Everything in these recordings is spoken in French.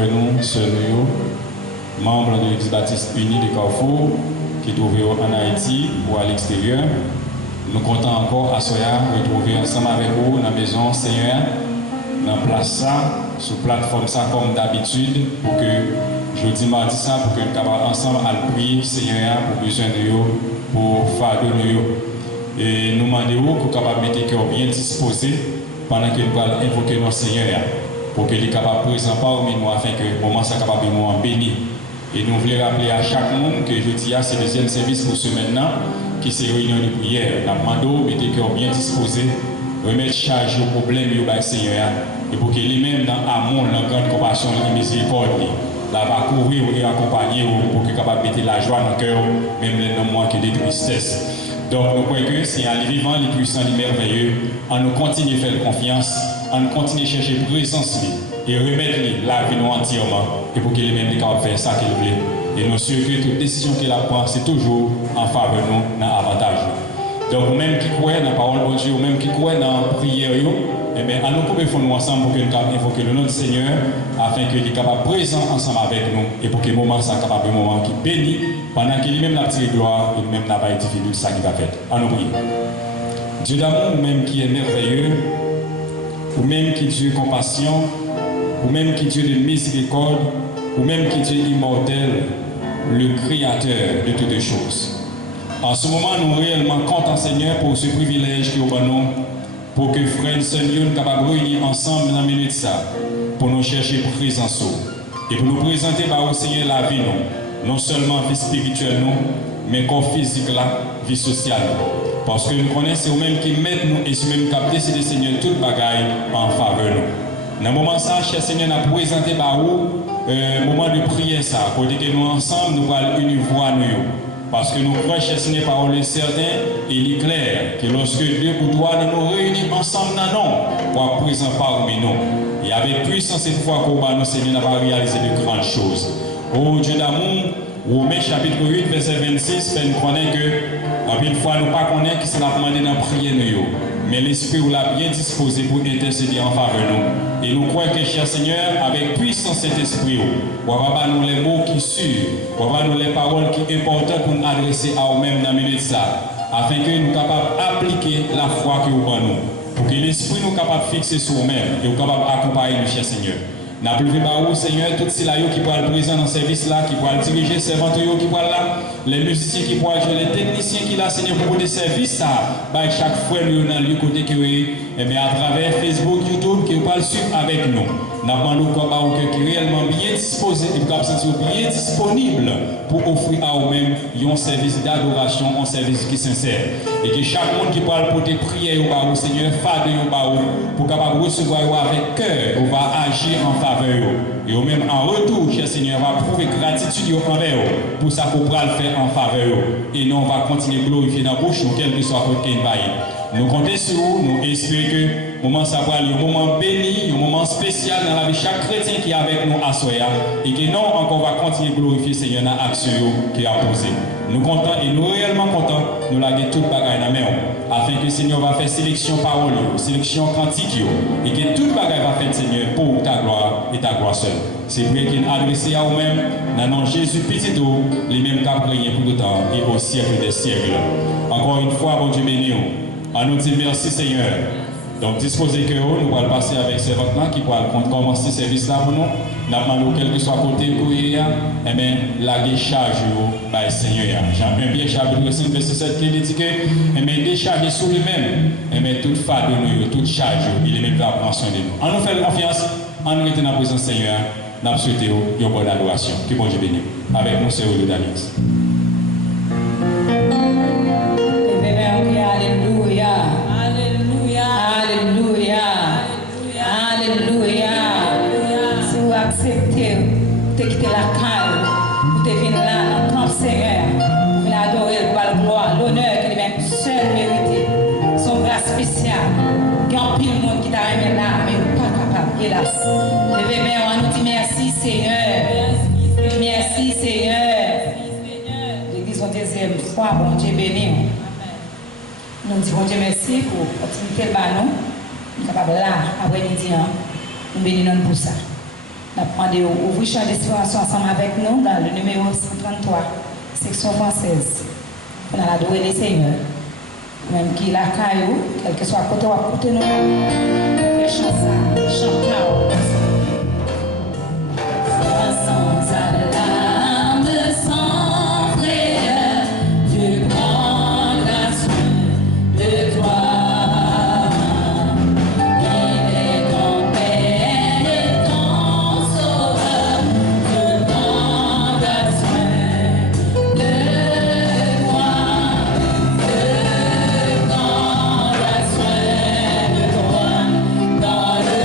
frères nous, sœurs nous, membres de l'Église Baptiste Unie de Carrefour, qui trouvent en Haïti ou à l'extérieur. Nous comptons encore à Soya retrouver ensemble avec vous dans la maison Seigneur, dans la place ça, sur la plateforme ça comme d'habitude, pour que jeudi, mardi ça, pour que nous capables ensemble à prier Seigneur pour besoin de vous, pour faire de nous. Et nous demandons que nous capables de mettre le cœur bien disposé pendant que nous allons invoquer notre Seigneur, pour qu'il soit capable de présenter parmi nous afin que le moment soit capable de nous bénir. Et nous voulons rappeler à chaque monde que jeudi, c'est le deuxième service pour ce maintenant, qui c'est réunion de prière. Nous demandons de mettre le cœur bien disposé, remettre charge au problème au Seigneur, et pour qu'il lui-même dans l'amour, dans la grande compassion et la miséricorde, là va couvrir et accompagner pour qu'il soit capable de mettre la joie dans le cœur, même dans le moment qui est de tristesse. Donc nous croyons que c'est en vivant les puissants, les merveilleux, en nous continuer à faire confiance, en nous continuer à chercher présence et remettre la vie nous entièrement, et pour qu'il lui-même soit capable de faire ça qu'il veut. Et nous sommes sûrs que toute décision qu'il prend, c'est toujours en faveur de nous, dans l'avantage. Donc, même qui croient dans la parole de Dieu, ou même qui croient dans la prière, eh bien, à nous couper nous ensemble pour que nous puissions invoquer le nom du Seigneur, afin qu'il soit capable de présent ensemble avec nous, et pour que le moment soit capable de moment qui bénit, pendant qu'il lui-même la petite gloire, et lui-même n'a pas été fini de ça qui va faire. À nous prier. Dieu d'amour, ou même qui est merveilleux, ou même qui est Dieu de compassion, ou même qui est Dieu de miséricorde, ou même qui est Dieu immortel, le Créateur de toutes les choses. En ce moment, nous réellement comptons, Seigneur, pour ce privilège qui est au nous, pour que frères et sœurs nous capables de réunir ensemble dans la minute ça, pour nous chercher présence et pour nous présenter au Seigneur la vie, non seulement vie spirituelle, mais corps physique, vie sociale. Parce que nous connaissons eux-mêmes qui mettent nous et ceux-mêmes qui ont décidé, Seigneur, toute bagaille en faveur nous. Dans le moment ça, cher Seigneur, nous avons présenté par vous moment de prière ça, pour que nous ensemble, nous allons une voix nous. Parce que nous croyons, cher Seigneur, parole certaine, et il est clair que lorsque Dieu pour toi, nous nous réunissons ensemble dans nous, pour présent parmi nous. Et avec puissance et foi qu'on va nous, Seigneur, nous réaliser de grandes choses. Ô Dieu d'amour, Romains chapitre 8, verset 26, fait nous connaître que, en une fois, nous ne connaissons pas qui s'est demandé dans la prière, mais l'Esprit l'a bien disposé pour intercéder en faveur de nous. Et nous croyons que, cher Seigneur, avec puissance cet Esprit, on va nous les mots qui sûrs, on va nous les paroles qui sont importantes pour nous adresser à nous-mêmes dans la minute ça, afin que nous soyons capables d'appliquer la foi que nous avons nous, pour que l'Esprit nous soit capable de fixer sur nous-mêmes et nous capable d'accompagner nous, cher Seigneur. Nous avons levé par vous, Seigneur, tous ces là qui pourraient être présents dans ce service-là, qui pourraient diriger les servantes qui pourraient là, les musiciens qui pourraient jouer, les techniciens qui là, Seigneur, pour des services, ça, chaque fois, nous dans le côté que et bien, à travers Facebook, YouTube, qui pourraient suivre avec nous. Nous avons demandé qui est réellement bien disposé et qui sont bien disponible pour offrir à eux-mêmes un service d'adoration, un service qui est sincère. Et que chaque monde qui pourra porter prière au Seigneur, faire de pour capable recevoir avec cœur, on va agir en faveur. Et au même en retour, cher Seigneur, on va prouver gratitude envers eux pour ça qu'on pourra le faire en faveur. Et nous, on va continuer à glorifier dans la bouche, quel que soit le cas. Nous comptons sur vous, nous espérons que le moment ça va aller, un moment béni, un moment spécial dans la vie de chaque chrétien qui est avec nous à Soya et que nous encore va continuer à glorifier Seigneur dans l'action qui a posé. Nous comptons et nous réellement contents, nous laguer toute bagaille dans la main afin que le Seigneur va faire sélection parole, sélection quantique et que toute bagaille va faire Seigneur pour ta gloire et ta gloire seule. C'est vrai qu'il est adressé à vous-même, dans le nom de Jésus petit tout, les mêmes qu'à prier pour tout temps et au siècle des siècles. Encore une fois, bon Dieu béni. À nous dire merci Seigneur. Donc disposez que nous allons passer avec ces vêtements qui pourront commencer ce service-là pour nous. Nous demandons quel que soit côté où il y a, et bien la décharge par le Seigneur. Jean 1 chapitre 5 verset 7 qui dit que, et bien décharger sur lui-même, et bien toute fade de nous, toute charge, il est même là pour prendre soin de nous. En nous faire confiance, en nous retenant la présence du Seigneur, nous souhaitons une bonne adoration. Que bon Dieu bénisse. Avec nous, c'est Olivier Danix. Alléluia. Alléluia. Alléluia. Alléluia. Si vous acceptez de quitter la caille, vous devez venir là, dans le Seigneur, vous venez adorer le gloire, l'honneur qu'il est même seul mérité, son grâce spéciale. Il y a un pile de monde qui t'a aimé là, mais vous pas capable, hélas. Levez bien, on nous dit merci Seigneur. Merci Seigneur. L'église en deuxième fois, bon Dieu béni. Nous disons Dieu merci pour l'opportunité de nous. Nous sommes capables là, après-midi, nous bénissons pour ça. Demandez ouvrir champ d'inspiration ensemble avec nous dans le numéro 133, section française. On a adoré les seigneurs. Même qui la caillou, quel que soit côté ou à côté nous, fait chanter, chanter. Sans alarme, sans frayeur, de grande grâce de toi. God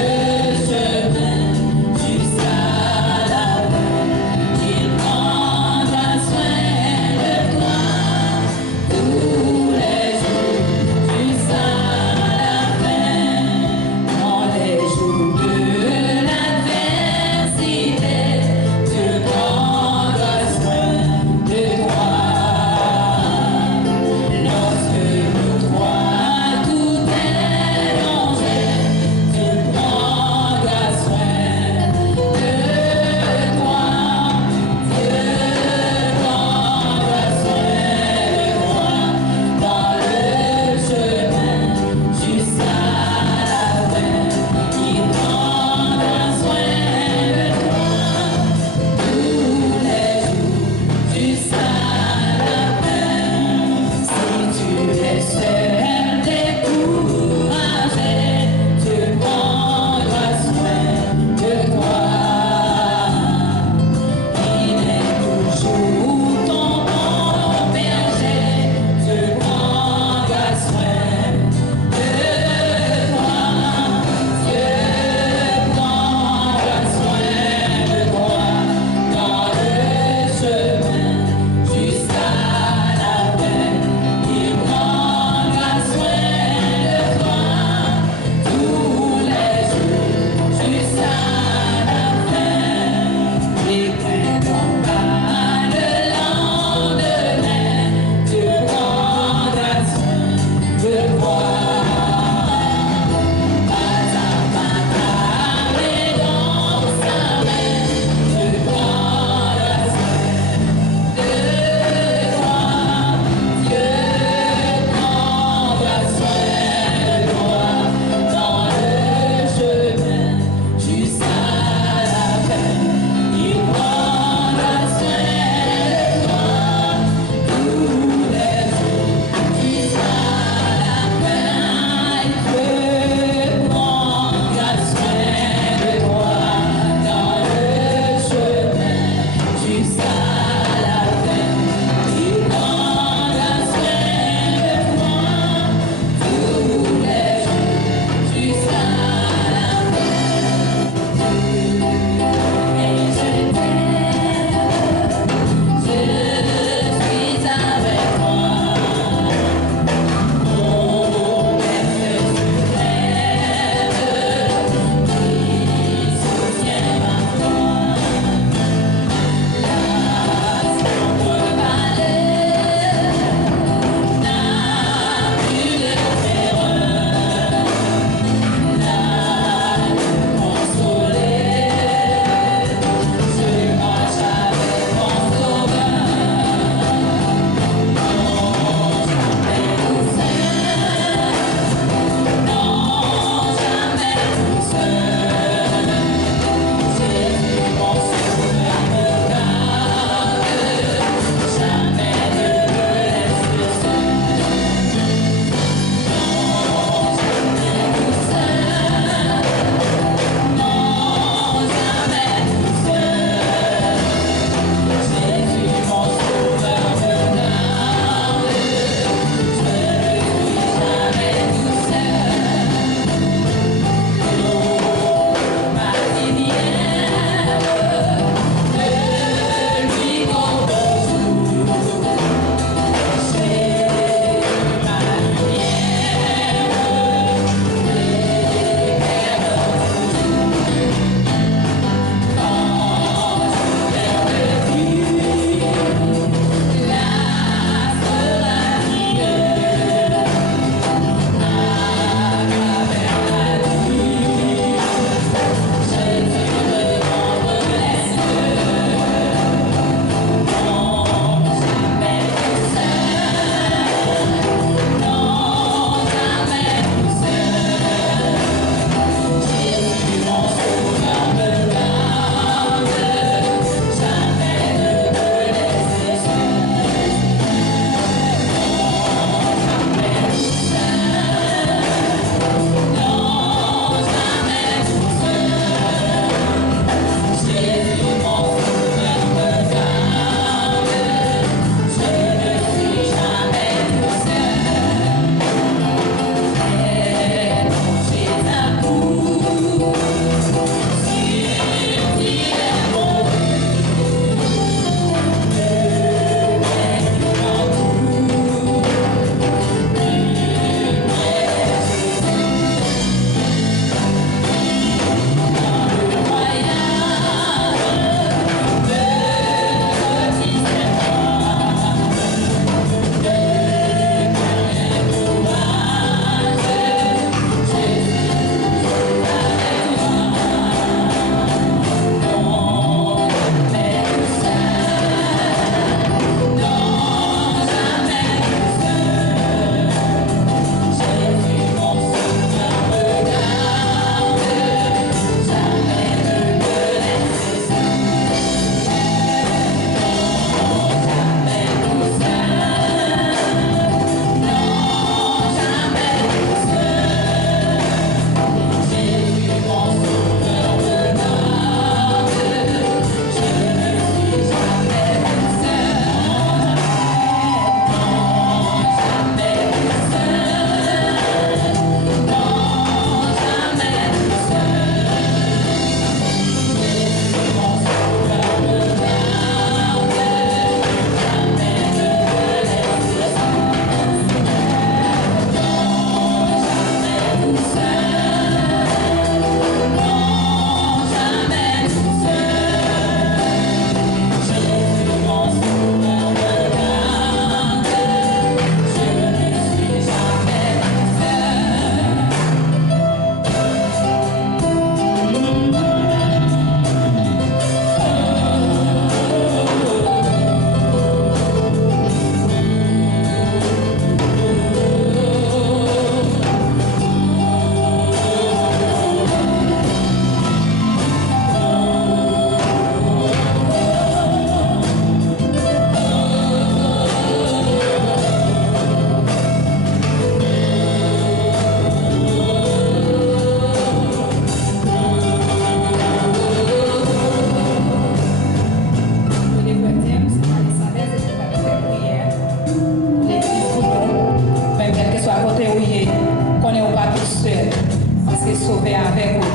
te sauver avec vous.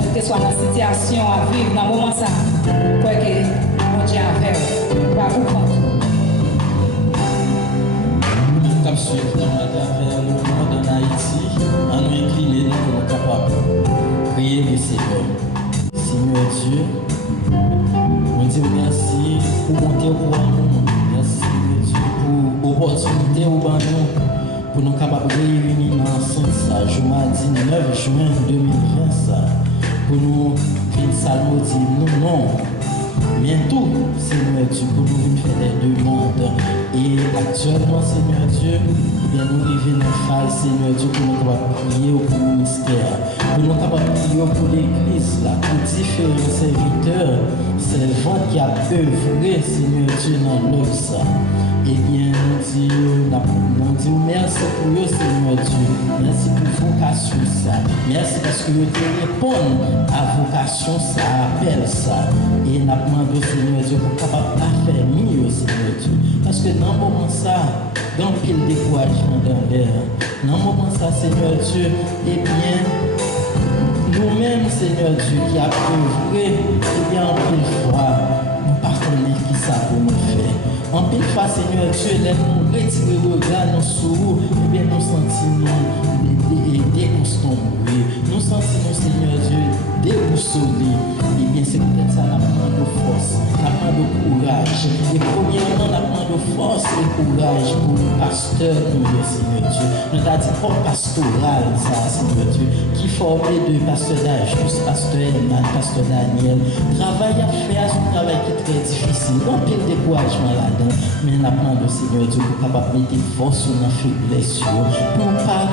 Quelle que soit la situation à vivre dans le moment ça, pour que mon Dieu avec vous. Va vous prendre. Comme suivre à travers le monde en Haïti, en nous incliner pour nous capables de prier le Seigneur. Seigneur Dieu, nous disons merci pour monter au pouvoir nous. Merci Seigneur Dieu pour l'opportunité pour nous capables de réunir ensemble ça. Je mardi 9 juin 2020 ça. Pour nous faire ça, nous dire non. Bientôt, Seigneur Dieu, pour nous faire des demandes. Et actuellement, Seigneur Dieu, nous arrivons dans la phase, Seigneur Dieu, pour nous capables prier pour le ministère, pour nous capables prier pour l'église, pour différents serviteurs, servants qui ont œuvré, Seigneur Dieu, dans l'œuvre ça. Eh bien, nous disons merci pour eux, Seigneur Dieu. Merci pour vocation ça. Merci parce que vous répondez à vocation ça, appelle ça. Et nous demandons, Seigneur Dieu, pour capable de faire mieux, Seigneur Dieu. Parce que dans le moment ça, dans le découragement dans l'air, dans le moment ça, Seigneur Dieu, eh bien, nous-mêmes, Seigneur Dieu, qui avons œuvré, eh bien, en pile fois, nous ne connaissons qui ça pour nous faire. En pile fois, Seigneur Dieu, nous retirons le regard nous sous, et bien nous sentons déconstruits. Nous sentons, Seigneur Dieu, déboussolés. Et bien c'est peut-être ça, nous avons de force, nous avons de courage. Et premièrement, nous avons de force et courage pour le pasteur, Seigneur Dieu. Nous avons dit corps pastoral, ça, Seigneur Dieu, qui formé de pasteur Dajus, pasteur Elman, pasteur Daniel. Travail à faire, c'est un travail qui est très difficile. Donc, il y a des découragements là. Mais nous demandons, Seigneur Dieu, pour capable de mettre force sur nos faiblesses, pour ne pas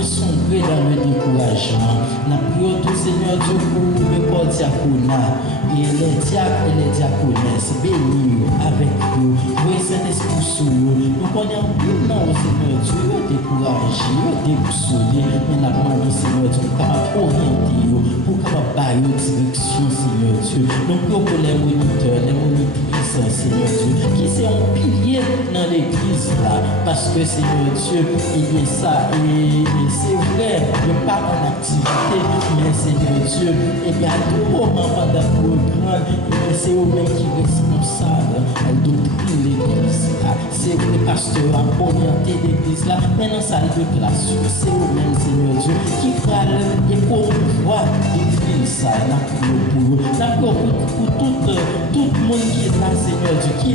sombrer dans le découragement. Nous prions tout, Seigneur Dieu, pour le corps diaconat et les diacres et les diaconesses, bénis avec nous, oui, Saint-Esprit sur nous. Nous connaissons bien, non, Seigneur Dieu, découragé, déboussolé, mais nous demandons, Seigneur Dieu, pour capable orienter, pour capable bailler direction, Seigneur Dieu. Nous prions pour les moniteurs, les monitrices, Seigneur Dieu, qui c'est un pilier dans l'église là, parce que Seigneur Dieu, il y a ça, et c'est vrai, il n'y a pas en activité, mais Seigneur Dieu, il y a tout moment pendant pour prendre, c'est eux-mêmes qui sont responsables de doctrine l'église là, c'est les pasteurs à orienter l'église là, mais dans sa de classe, c'est eux-mêmes, Seigneur Dieu, qui parlent et pour voir l'église ça, là pour tout le monde qui est là, Seigneur Dieu, qui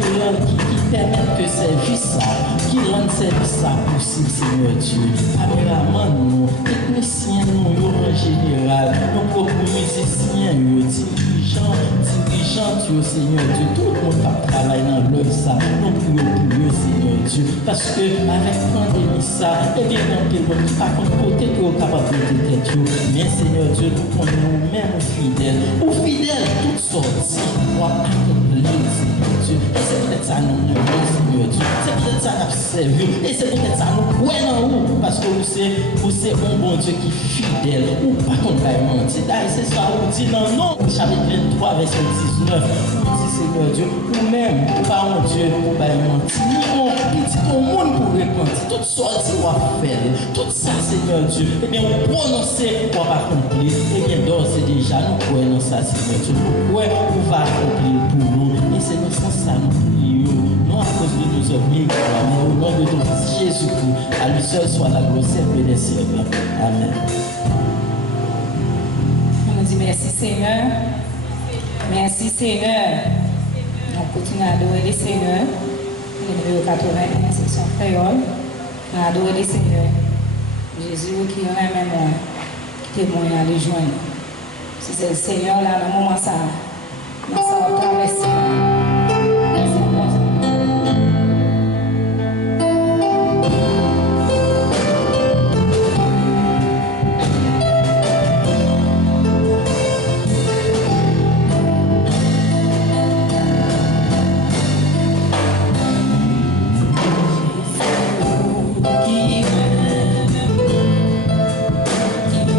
permettent que service ça, qui rendent service ça possible, Seigneur Dieu. Caméraman nous, techniciens nous, en général, nos propres musiciens, dirigeants, Seigneur Dieu, tout le monde qui travaille dans l'œuvre ça, nous prions pour eux, Seigneur Dieu, parce que avec la pandémie ça, eh bien, non, le monde pas contre côté que vous capable de tête, mais Seigneur Dieu, nous prenons nous-mêmes fidèles, ou fidèles, toutes sortes, pour accomplir, Seigneur Dieu, et c'est peut-être ça nous demandons, Seigneur Dieu, c'est peut-être ça nous servi, et c'est peut-être ça nous croyons en vous, parce que vous c'est un bon Dieu qui est fidèle, ou pas qu'on va mentir, c'est ça, vous dit dans non, chapitre 23, verset 19, vous dit Seigneur Dieu, ou même, ou pas un Dieu, ou pas mentir, ni on dit au monde pour répondre, tout sorte on va faire, tout ça Seigneur Dieu, et bien on prononce, on va accomplir, et bien d'ores et déjà, nous croyons dans ça Seigneur Dieu, nous croyons qu'on va accomplir pour nous, et c'est dans ce sens ça nous prions, non à cause de nos œuvres, mais au nom de ton Fils Jésus-Christ, à lui seul soit la gloire et les siècles. Amen. On dit merci Seigneur. Merci Seigneur. On continue à adorer le Seigneur. Numéro 81, section créole. On adore le Seigneur. Jésus qui est un même qui témoigne à les joindre. Si c'est le Seigneur là, dans le moment ça, dans sa traversée.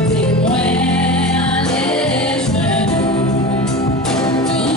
Témoin à les genoux, tout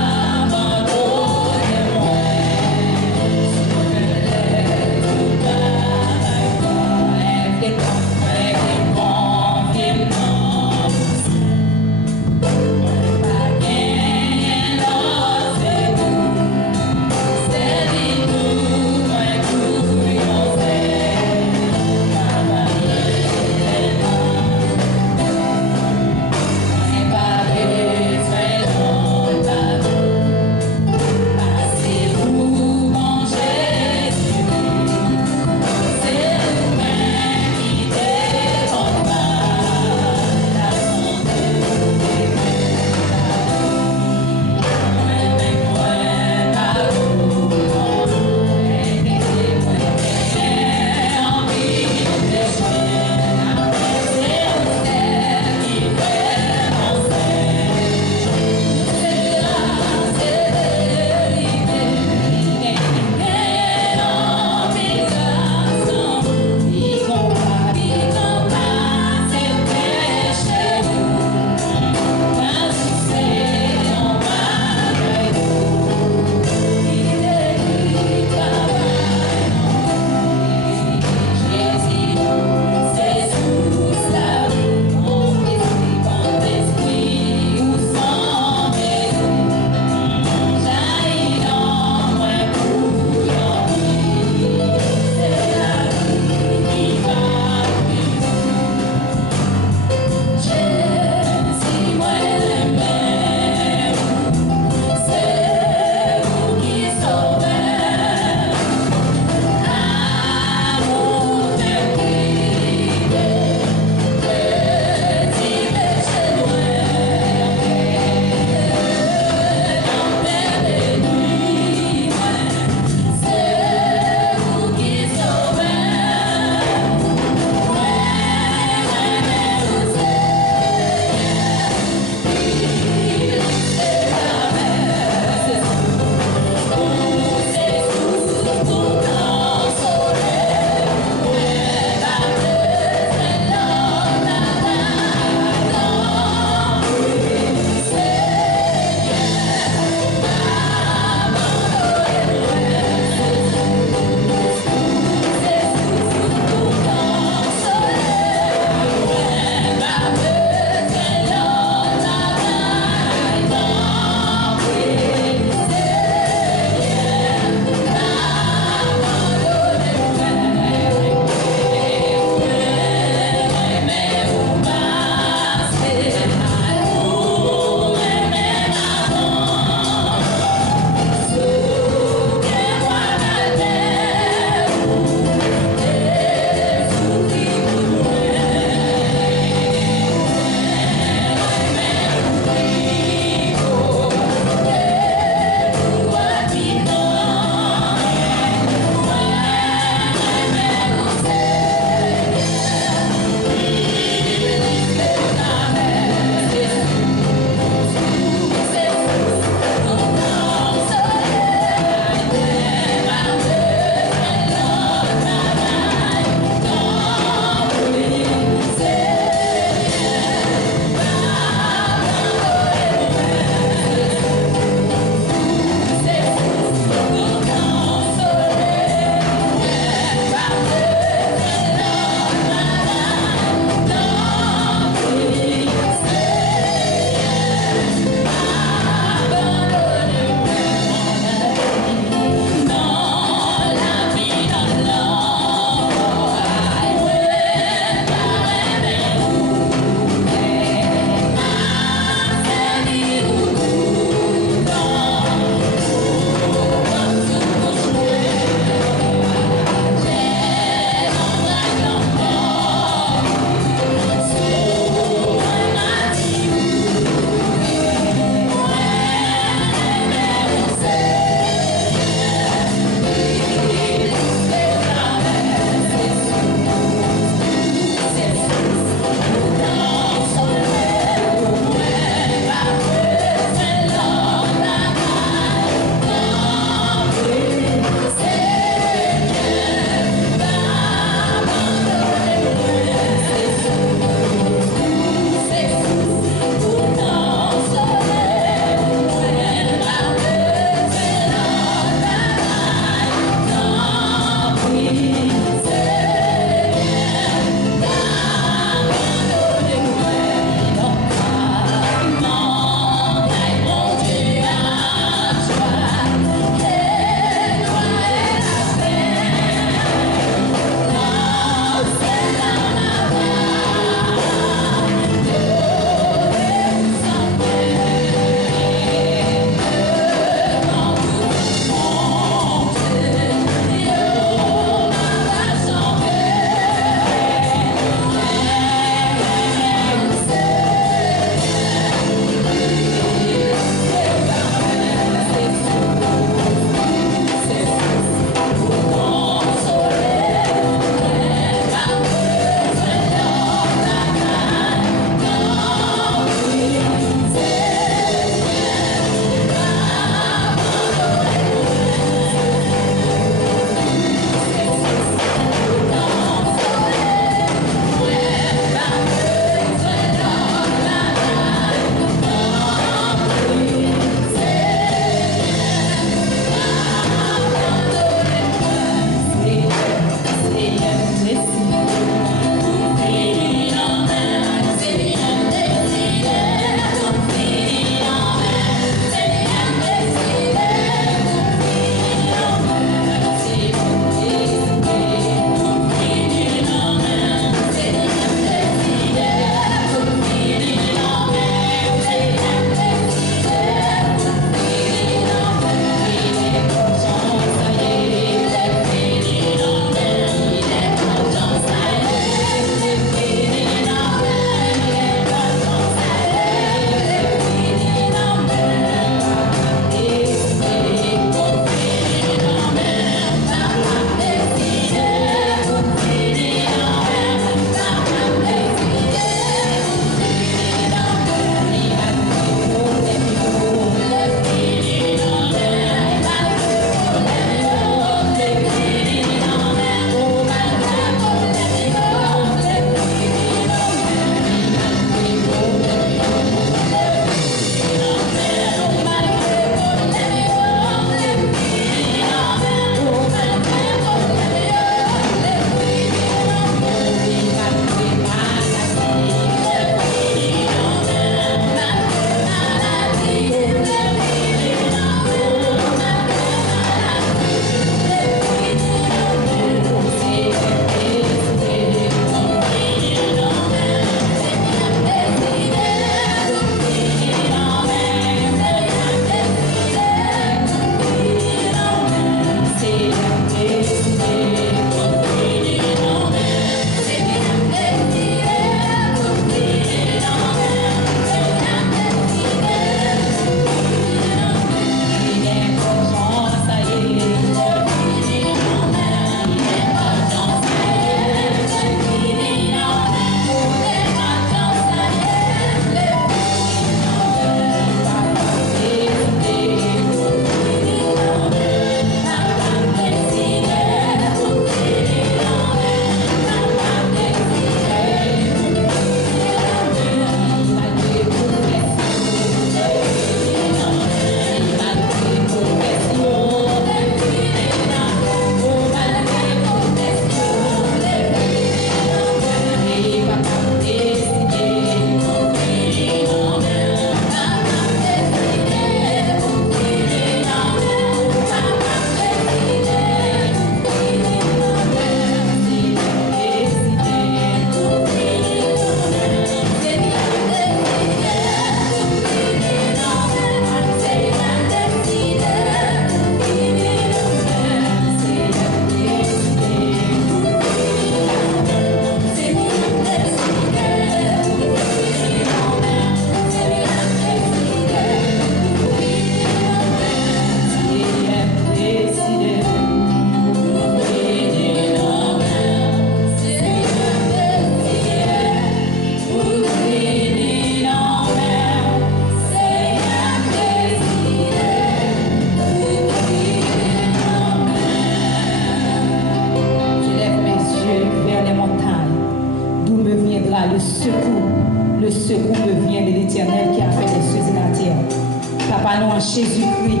gloire nous en Jésus-Christ.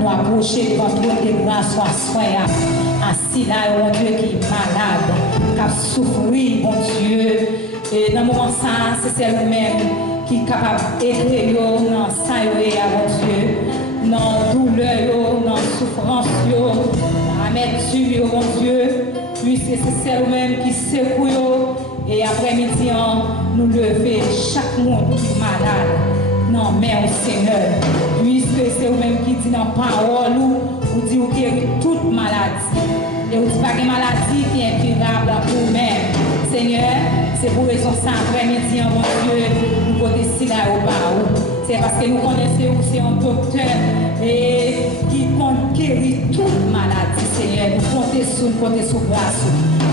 Nous approcher devant toi de grâce soyons assis là, mon Dieu qui est malade, qui a souffert, mon Dieu. Et dans le moment ça, c'est celle-même qui est capable d'aider dans ça, mon Dieu, dans douleur, dans souffrance, dans amertume, mon Dieu, puisque c'est celle-même qui secoue. Et après-midi, nous lever chaque monde qui est malade. Non, mais au Seigneur, puisque c'est vous-même qui dit dans la parole, vous dites que guérit toute maladie. Et vous dites pas que maladie qui est incurable pour vous-même. Seigneur, c'est pour raison ça après-midi, mon Dieu, nous côté ici là au bas. C'est parce que nous connaissons aussi un docteur et qui guérit toute maladie, Seigneur. Nous comptons sur grâce.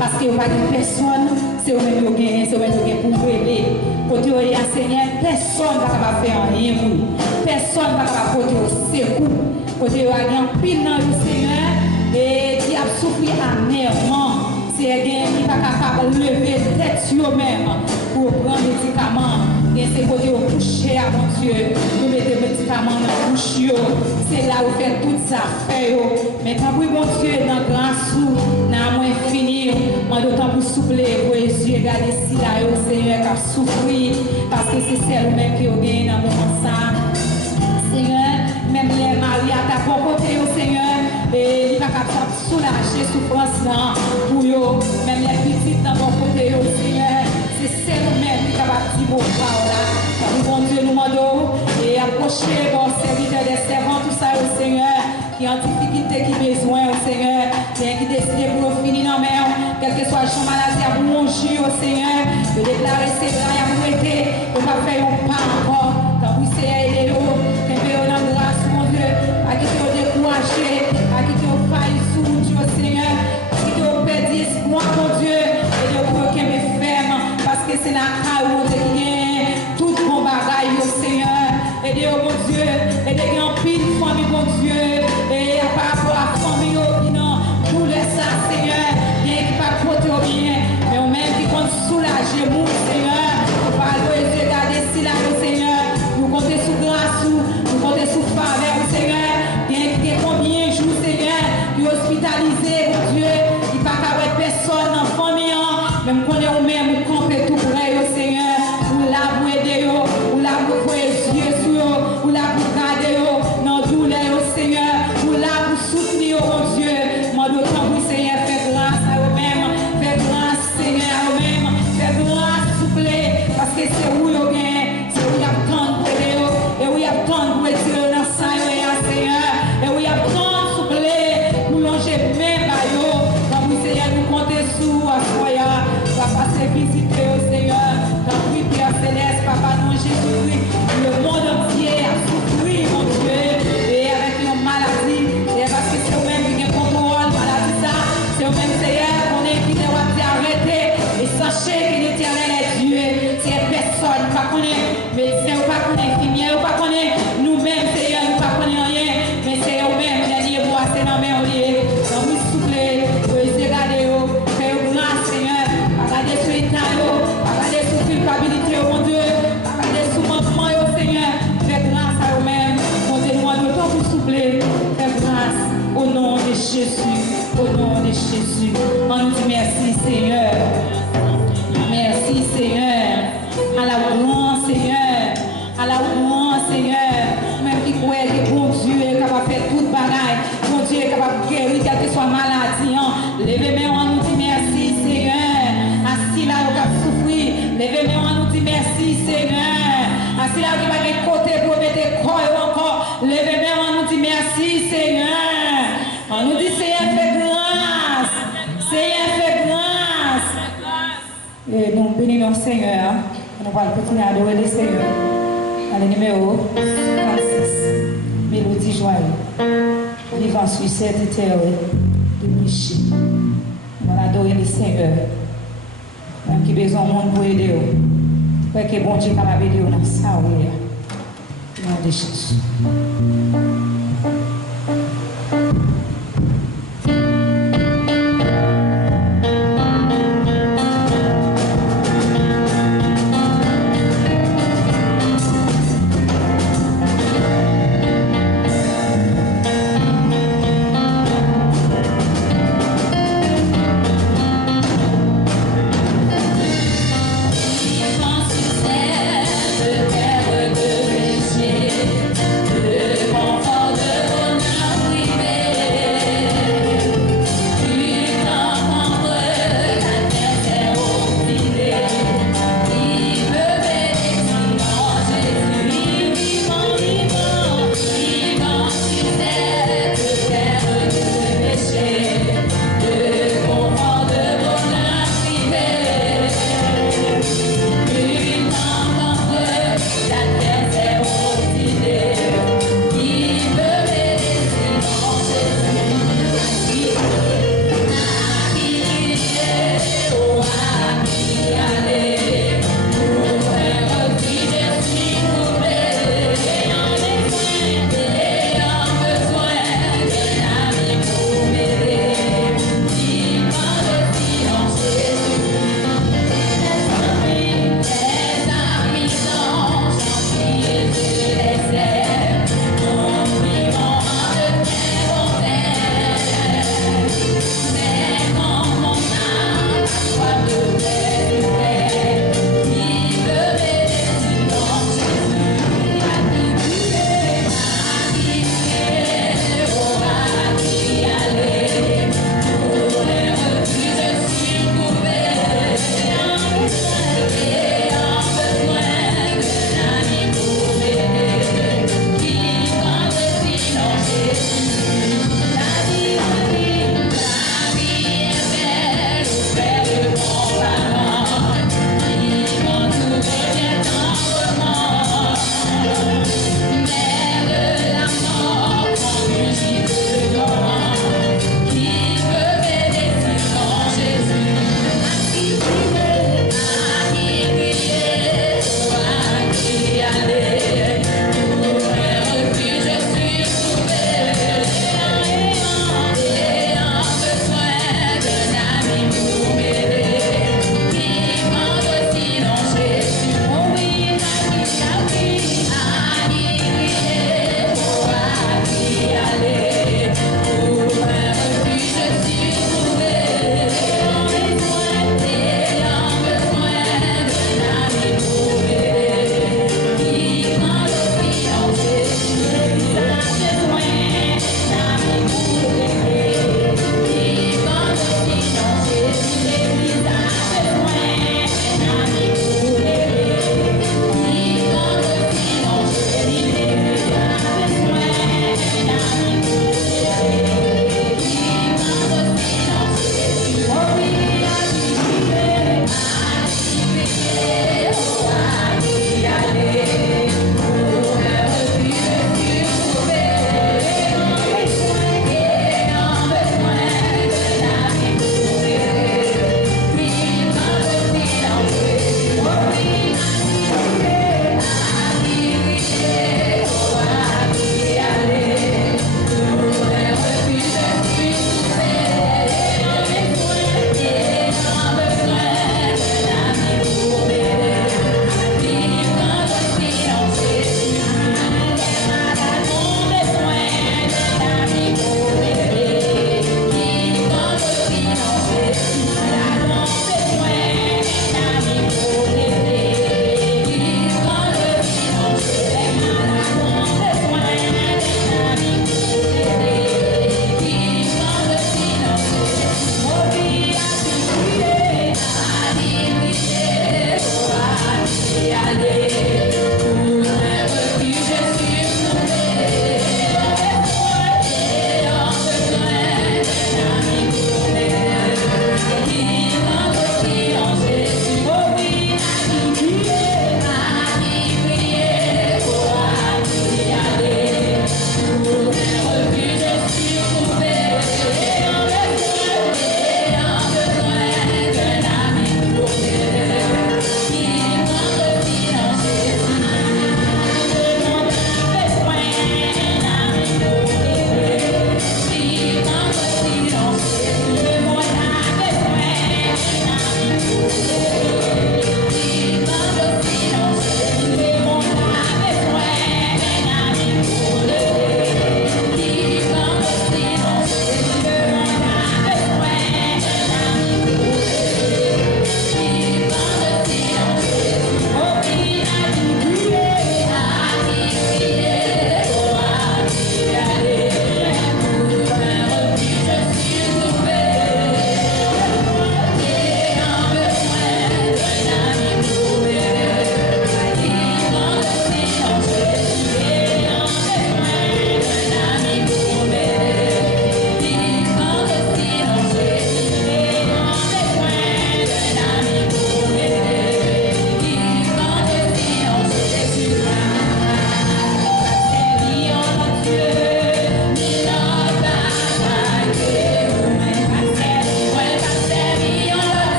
Parce que vous n'avez pas de personne, c'est vous-même qui gagnez, c'est vous-même qui pour vous aider. Côté au Seigneur, personne ne va faire rien pour vous. Personne ne va porter au secours. Côté au un pile dans le Seigneur et qui a souffert amèrement. C'est quelqu'un qui n'est pas capable de lever tête eux-mêmes pour prendre des médicaments. Et c'est côté au coucher à mon Dieu, vous mettez des médicaments dans la bouche. C'est là où vous faites toutes ces affaires. Mais quand vous, mon Dieu, dans la grâce, dans moins fini, on d'autant plus souple pour les yeux, regardez si là, au Seigneur qui a souffert, parce que c'est celle-même qui a gagné dans le moment ça. Seigneur, même les maris à ta propre côté, au Seigneur, et il va capable de soulager souffrance là pour eux, même les petites dans mon côté, au Seigneur, c'est celle-même qui est capable de dire bon là. Bon Dieu, nous demandons et approcher vos serviteurs des servants, tout ça, au Seigneur, qui ont difficulté, qui besoin, au Seigneur, qui décide pour finir dans la main, quel que soit son maladie, à vous manger, au Seigneur, de déclarer ses bras, à vous prêter, pour ne pas faire un pas encore, quand vous essayez de l'eau, que vous dans grâce, mon Dieu, à qui vous découragez, à qui vous failli sous Dieu, au Seigneur, à qui vous perdez espoir, mon Dieu, et de vous que mes fermes, parce que c'est la caille où vous gagnez tout bon bagaille, au Seigneur, et de mon Dieu, et de grands pile famille, mon Dieu, et par rapport à la famille, qui n'ont tout ça, Seigneur, bien qui pas trop bien, mais au même qui compte soulager, mon Seigneur, par le Dieu, garder si là, au Seigneur, nous comptons sous grâce, nous comptons sous faveur, Seigneur, bien qui est combien de jours, Seigneur, qui est hospitalisé, mon Dieu, qui pas qu'avec personne en famille, même qu'on est au même, nous comptons tout près, au Seigneur, ou là pour aider, ou là pour voir les yeux sur eux, ou là pour garder dans douleur, au Seigneur, ou là pour soutenir, mon Dieu, moi d'autant vous, Seigneur, fais grâce à eux-mêmes, fais grâce, Seigneur, à eux-mêmes, fais grâce, s'il vous plaît, parce que c'est où ils gagnent, c'est où il y a tant de pédéo, et où il y a tant de retirer dans ça, Seigneur, et où il y a tant, s'il vous plaît, nous longer même à eux, quand vous, Seigneur, nous comptez sous, à soya, papa, c'est visiter, au Seigneur, quand oui, Père Céleste, papa, non, Jésus-Christ, le monde entier a souffert, mon Dieu, et avec une maladie, et parce que c'est eux-mêmes qui ont contrôle, maladie ça, c'est eux-mêmes, Seigneur, qu'on est qui doit arrêter, et sachez que l'Éternel est Dieu, c'est personne, pas connaît, médecin, ou pas connaît, infirmière, ou pas connaît, nous-mêmes, Seigneur, nous pas connaît rien, mais c'est eux-mêmes, dernier bois, c'est dans mes oliviers, donc vous soufflez, vous regardez, faites grâce, Seigneur, regardez sur l'état, regardez sur culpabilité, mon Dieu, regardez sur manquement, Seigneur, faites grâce à eux-mêmes, comptez-nous d'autant vous souffler, faites grâce au nom de Jésus, au nom de Jésus. On nous dit merci, Seigneur. Merci, Seigneur. À la louange, Seigneur. À la louange, Seigneur. Même qui croit que bon Dieu est capable de faire toute bagaille. Bon Dieu est capable de guérir quelle que soit maladie. Levez-moi, on nous dit merci, Seigneur. Assis là, on a souffert. Levez-moi, on nous dit merci, Seigneur. Assis là, on va de côté pour mettre corps encore. Levez-moi, on nous dit merci, Seigneur. On nous dit Seigneur, fais grâce. Seigneur, fais grâce. Et nous bénissons Seigneur. Nous allons continuer à adorer le Seigneur. Dans le numéro 36, Mélodie joyeuse. Vivant sur cette terre de péché. Nous allons adorer le Seigneur. Même qui a besoin de monde pour aider. Parce que bon Dieu capable d'aider dans ça. Au nom de Jésus.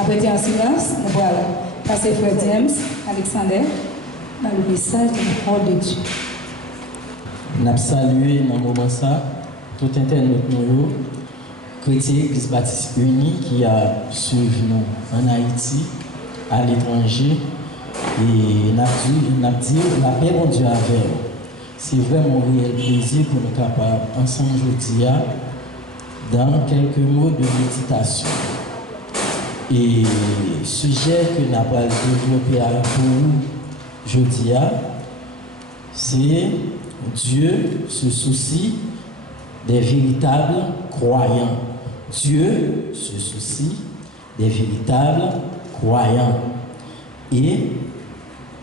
Après, en silence, nous voilà. Passer Frère James, Alexander, dans le message de la parole de Dieu. Nous avons salué dans le moment ça, tout internaute nous, chrétien Église Baptiste Unie qui a suivi nous en Haïti, à l'étranger. Et nous avons dit la paix mon Dieu avec nous. C'est vraiment un réel plaisir pour nous capables ensemble aujourd'hui dans quelques mots de méditation. Et le sujet que nous avons développé pour nous aujourd'hui, c'est Dieu se soucie des véritables croyants. Dieu se soucie des véritables croyants. Et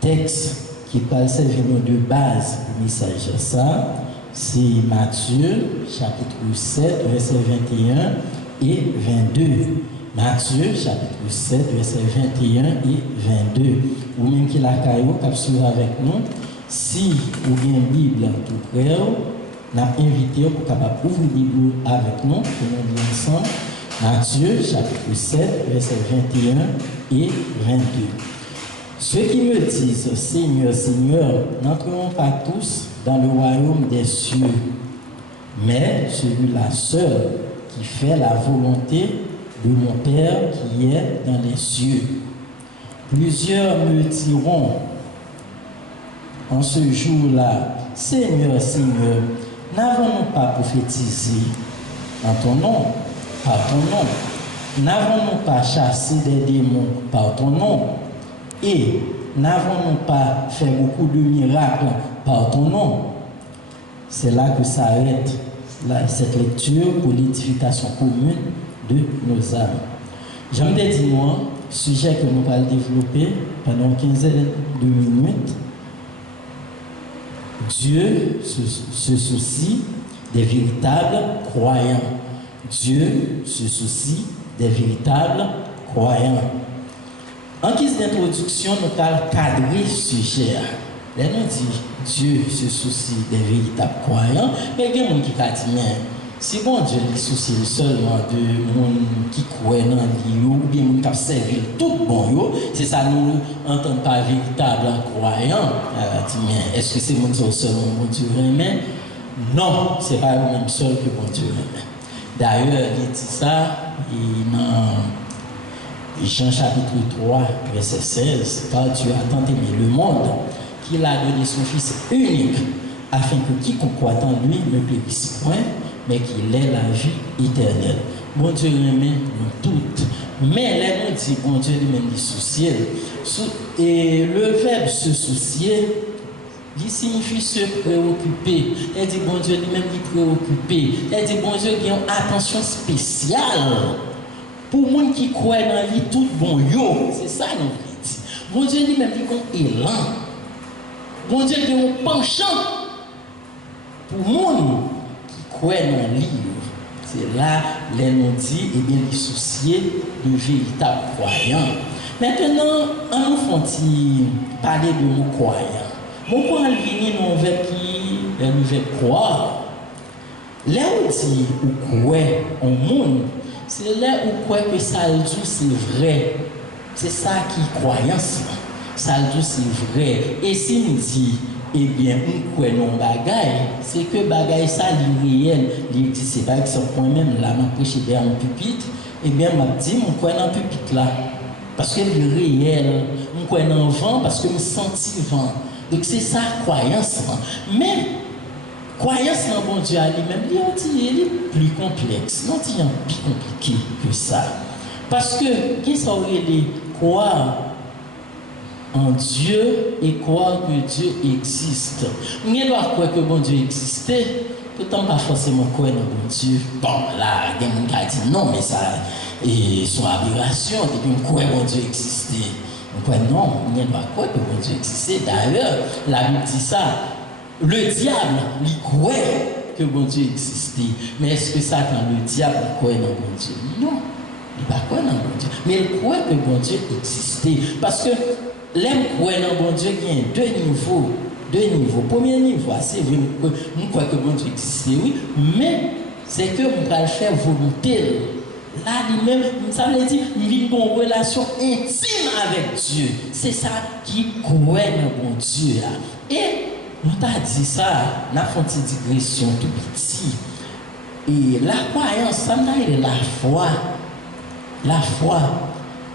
texte qui parle servir de base du message ça, c'est Matthieu chapitre 7 verset 21 et 22. Matthieu chapitre 7 verset 21 et 22. Ou même qui la caillou capsule avec nous, si vous avez une Bible tout près, nous avons invité pour capable ouvrir la Bible avec nous, pour nous lire ensemble. Matthieu chapitre 7 verset 21 et 22. Ceux qui me disent Seigneur, Seigneur, n'entreront pas tous dans le royaume des cieux, mais celui-là seul qui fait la volonté de mon Père qui est dans les cieux. Plusieurs me diront en ce jour-là, Seigneur, Seigneur, n'avons-nous pas prophétisé en ton nom, par ton nom? N'avons-nous pas chassé des démons par ton nom? Et n'avons-nous pas fait beaucoup de miracles par ton nom? C'est là que s'arrête cette lecture pour l'édification commune de nos âmes. J'aime dit moi, sujet que nous allons développer pendant une quinzaine de minutes. Dieu se soucie des véritables croyants. Dieu se soucie des véritables croyants. En guise d'introduction, nous allons cadrer ce sujet. Là, nous dit Dieu se soucie des véritables croyants, mais il y a des gens qui disent si bon Dieu se soucie seulement de gens qui croient dans lui ou bien gens qui servent tout bon, c'est ça nous entendons pas véritable croyant. Est-ce que c'est mon Dieu seulement bon Dieu remet? Non, ce n'est pas le même seul que bon Dieu remet. D'ailleurs, il dit ça dans Jean chapitre 3, verset 16, car Dieu a tant aimé le monde qu'il a donné son Fils unique, afin que quiconque croit en lui ne périsse point, mais qu'il ait la vie éternelle. Bon Dieu remet nous toutes. Mais là, on dit, bon Dieu lui-même dit soucier. Et le verbe se soucier, il signifie se préoccuper. Elle dit, bon Dieu lui-même dit préoccuper. Elle dit, bon Dieu qui a une attention spéciale pour les gens qui croient dans lui tout bon yo. C'est ça nous dit. Bon Dieu lui-même dit qu'on est élan. Bon Dieu qui a un penchant pour les gens qui croient dans lui. C'est là, les nous dit, eh bien, les soucier de véritables croyants. Maintenant, on nous fait parler de nos croyants. Mon croyant vient dans un verbe qui est un verbe croire. Là où dit ou croit en monde, c'est là où croit que ça le dit c'est vrai. C'est ça qui est croyance. Ça le dit c'est vrai. Et si nous dit eh bien, on croit non bagaille, c'est que bagaille ça li réel, il dit c'est par exemple moi-même là, m'a prêché derrière mon pupitre, eh bien m'a dit on croit dans pupitre là parce que le réel, on croit dans le vent parce que me senti vent. Donc c'est ça croyance. Mais croyance dans bon Dieu lui-même, il est plus complexe, non il est plus compliqué que ça. Parce que qui ça aurait les croire en Dieu et croire que Dieu existe. On doit croire que bon Dieu existe, pourtant pas forcément croire dans bon Dieu. Bon, là, il y a des gens qui disent non, mais ça, et son aberration, et puis on croit que bon Dieu existe. On croit non, on doit croire que bon Dieu existe. D'ailleurs, la Bible dit ça. Le diable, il croit que bon Dieu existe. Mais est-ce que Satan, le diable, croit dans bon Dieu? Non, il ne croit pas dans bon Dieu. Mais il croit que bon Dieu existe. Parce que l'homme croit dans bon Dieu, il y a deux niveaux. Premier niveau, c'est vrai que nous croyons que bon Dieu existe, oui, mais c'est que nous allons faire volonté. Là, lui-même, ça veut dire vivre une relation intime avec Dieu. C'est ça qui croit dans bon Dieu. Et nous avons dit ça, nous avons fait une digression tout petit. Et la croyance, ça me dit la foi. La foi.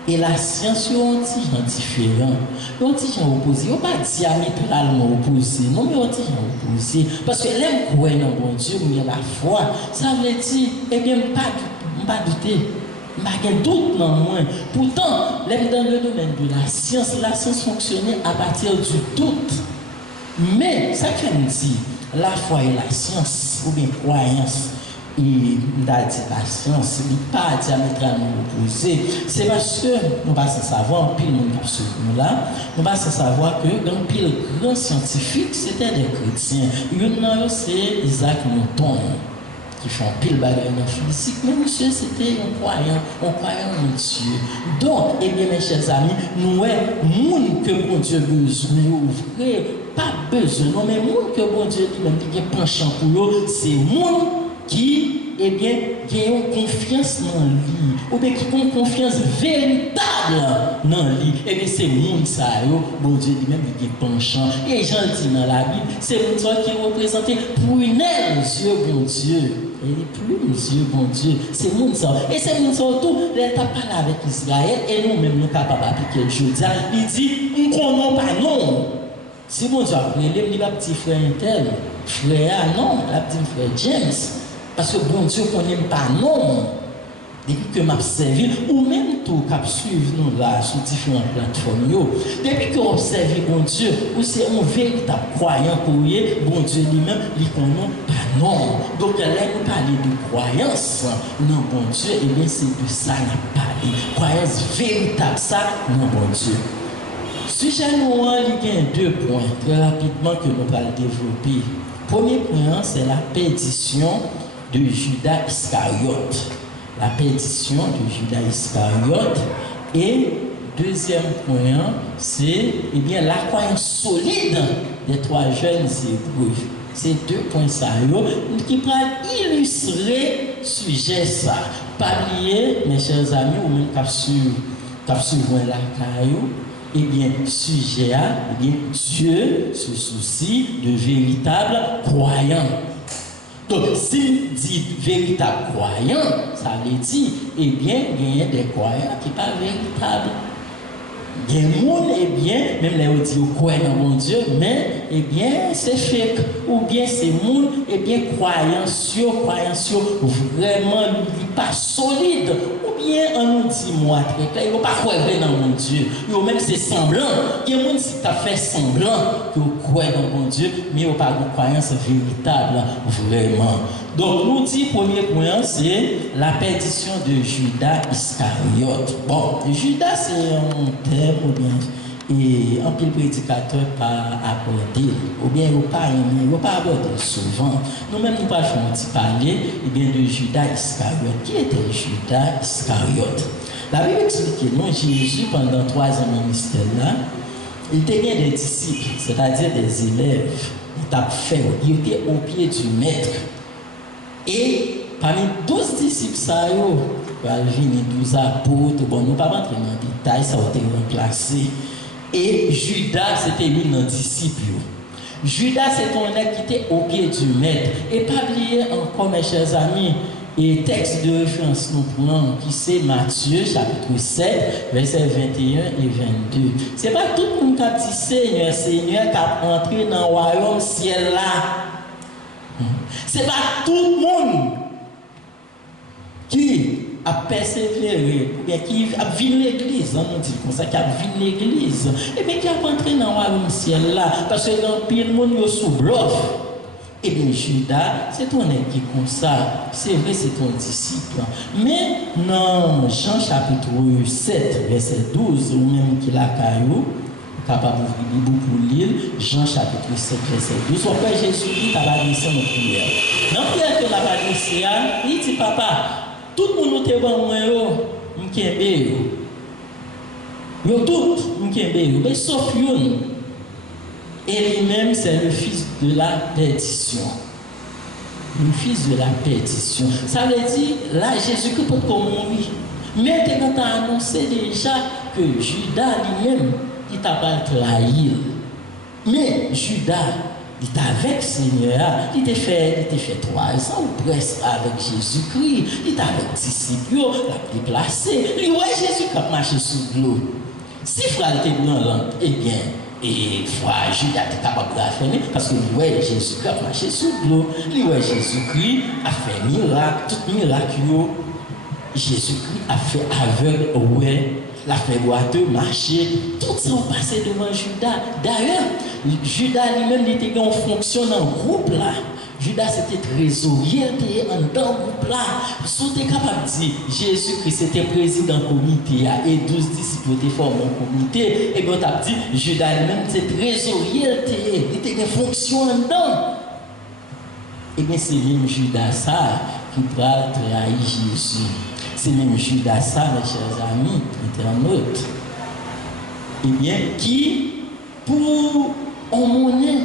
Et la science, ils ont des différents. Ils ont des gens opposés. Ils n'ont pas diamétralement opposés. Non, mais ils ont des gens opposés. Parce que l'aime croire dans bon Dieu, mais la foi, ça veut dire, eh bien, pas douter. Pas de doute dans moi. Pourtant, l'aime dans le domaine de la science fonctionnait à partir du doute. Mais, ça fait nous dit, la foi et la science, ou bien croyance, et la science n'est pas diamétralement opposée. C'est parce que nous va savoir, pile monde qui là, nous va savoir que dans pile grand scientifique, c'était des chrétiens. Une c'est Isaac Newton qui font pile bagarre dans la physique, mais monsieur c'était un croyant en Dieu. Donc, eh bien mes chers amis, nous sommes que bon Dieu besoin d'ouvrir, pas besoin, non mais monde que bon Dieu lui-même qui est penchant pour eux, c'est monde qui, eh bien, ont confiance dans lui, ou bien qui ont confiance véritable dans lui, eh bien, c'est monde ça, bon Dieu lui-même qui est penchant. Et j'en dis dans la Bible, c'est monde qui est représenté pour une Dieu, bon Dieu. Et plus Dieu, bon Dieu, c'est monde ça. Et c'est monde ça tout, l'État parle avec Israël, et nous-mêmes, nous sommes capables d'appliquer le jeu. Il dit, nous ne connaissons pas non. Si bon Dieu a pris les petits frères intel, frère, non, la petite frère James. Parce que bon Dieu qu'on n'aime pas non. depuis que m'a servi, ou même tout cap suivre nous là sur différentes plateformes, depuis que observe bon Dieu, ou c'est un véritable croyant pour lui, bon Dieu lui-même, il connaît pas non. Donc là, nous parler de croyance, non bon Dieu, et bien c'est de ça nous parler. Croyance véritable, ça, non bon Dieu. Sujet nous, il y a 2 points très rapidement que nous allons développer. Premier point, c'est la perdition de Judas Iscariote. La perdition de Judas Iscariote. Et deuxième point, c'est la croyance solide des 3 jeunes hébreux. Ces 2 points qui peuvent illustrer le sujet ça. Pas oublier, mes chers amis, ou même cap suivre la caillou, sujet Dieu se soucie de véritables croyants. Donc, s'il dit véritable croyant, ça veut dire, il y a des croyants qui ne sont pas véritables. Il y a des gens, même les gens qui croient dans mon Dieu, mais c'est fake. Ou bien c'est gens, croyants vraiment pas solide. Ou bien on nous dit, moi, très clair, ils ne pas croire dans mon Dieu. Ils même c'est semblant. Il y a des gens qui ont fait semblant qu'ils croient dans mon Dieu, mais ils n'ont pas de croyance véritable, vraiment. Donc, nous dit, premier point, c'est la perdition de Judas Iscariote. Bon, Judas, c'est un terme, ou bien, et un pile prédicateur pas abordé, ou bien, il n'a pas abordé souvent. Nous-mêmes, nous parlons parler de Judas Iscariote. Qui était Judas Iscariote? La Bible explique, non, Jésus, pendant 3 ans de ministère là, il tenait des disciples, c'est-à-dire des élèves. Il était au pied du maître. Et parmi 12 disciples, ça y est, 12 apôtres, bon, nous ne pouvons pas rentrer dans le détail, ça a été remplacé. Et Judas, c'était lui dans disciple. Judas, c'est un être qui était au pied du maître. Et pas oublier encore, mes chers amis, et texte de référence nous prenons, qui c'est Matthieu, chapitre 7, versets 21 et 22. Ce n'est pas tout le monde qui a dit Seigneur, Seigneur, qui a entré dans le royaume ciel là. Ce n'est pas tout le monde qui a persévéré, ou bien qui a vu l'église, on dit comme ça, qui a vu l'église, et bien qui a entré dans le royaume ciel là, parce que dans pile le monde est sous bloc. Et bien Judas, c'est ton être qui est comme ça, c'est vrai, c'est ton disciple. Mais dans Jean chapitre 7, verset 12, ou même qui l'a caillou, capable de beaucoup lire, Jean chapitre 7, verset 12. Après Jésus dit, tu as adressé notre prière. Dans la prière que tu as adressée, il dit, papa, tout le monde est bon, moi, je suis yo tout, mais sauf une. Et lui-même, c'est le fils de la perdition. Le fils de la perdition. Ça veut dire, là, Jésus-Christ peut mourir. Mais quand tu as annoncé déjà que Judas lui-même, il t'a pas trahi. Mais Judas, il était avec le Seigneur, il t'a fait 3 ans ou presque avec Jésus-Christ, il était avec les disciples, il a déplacé. Il voit Jésus qui a marché sous l'eau. Si frère était dans l'an, eh bien, et frère Judas était capable de faire, parce que lui, Jésus qui a marché sous l'eau, lui, Jésus-Christ a fait miracle, tout miracle, Jésus-Christ a fait aveugle, ouais. La fait boiteux, marcher, tout ça a passé devant Judas. D'ailleurs, Judas lui-même était en fonction dans le groupe là. Judas était trésorier, était dans le groupe là. Si tu es capable de dire, Jésus-Christ était président du comité et 12 disciples étaient formés en comité, et quand tu as dit, Judas lui-même était trésorier, il était en fonction dedans. Et bien c'est même Judas ça qui va trahir Jésus. C'est même Judas ça, mes chers amis, internautes. Eh bien, qui, pour en monnaie,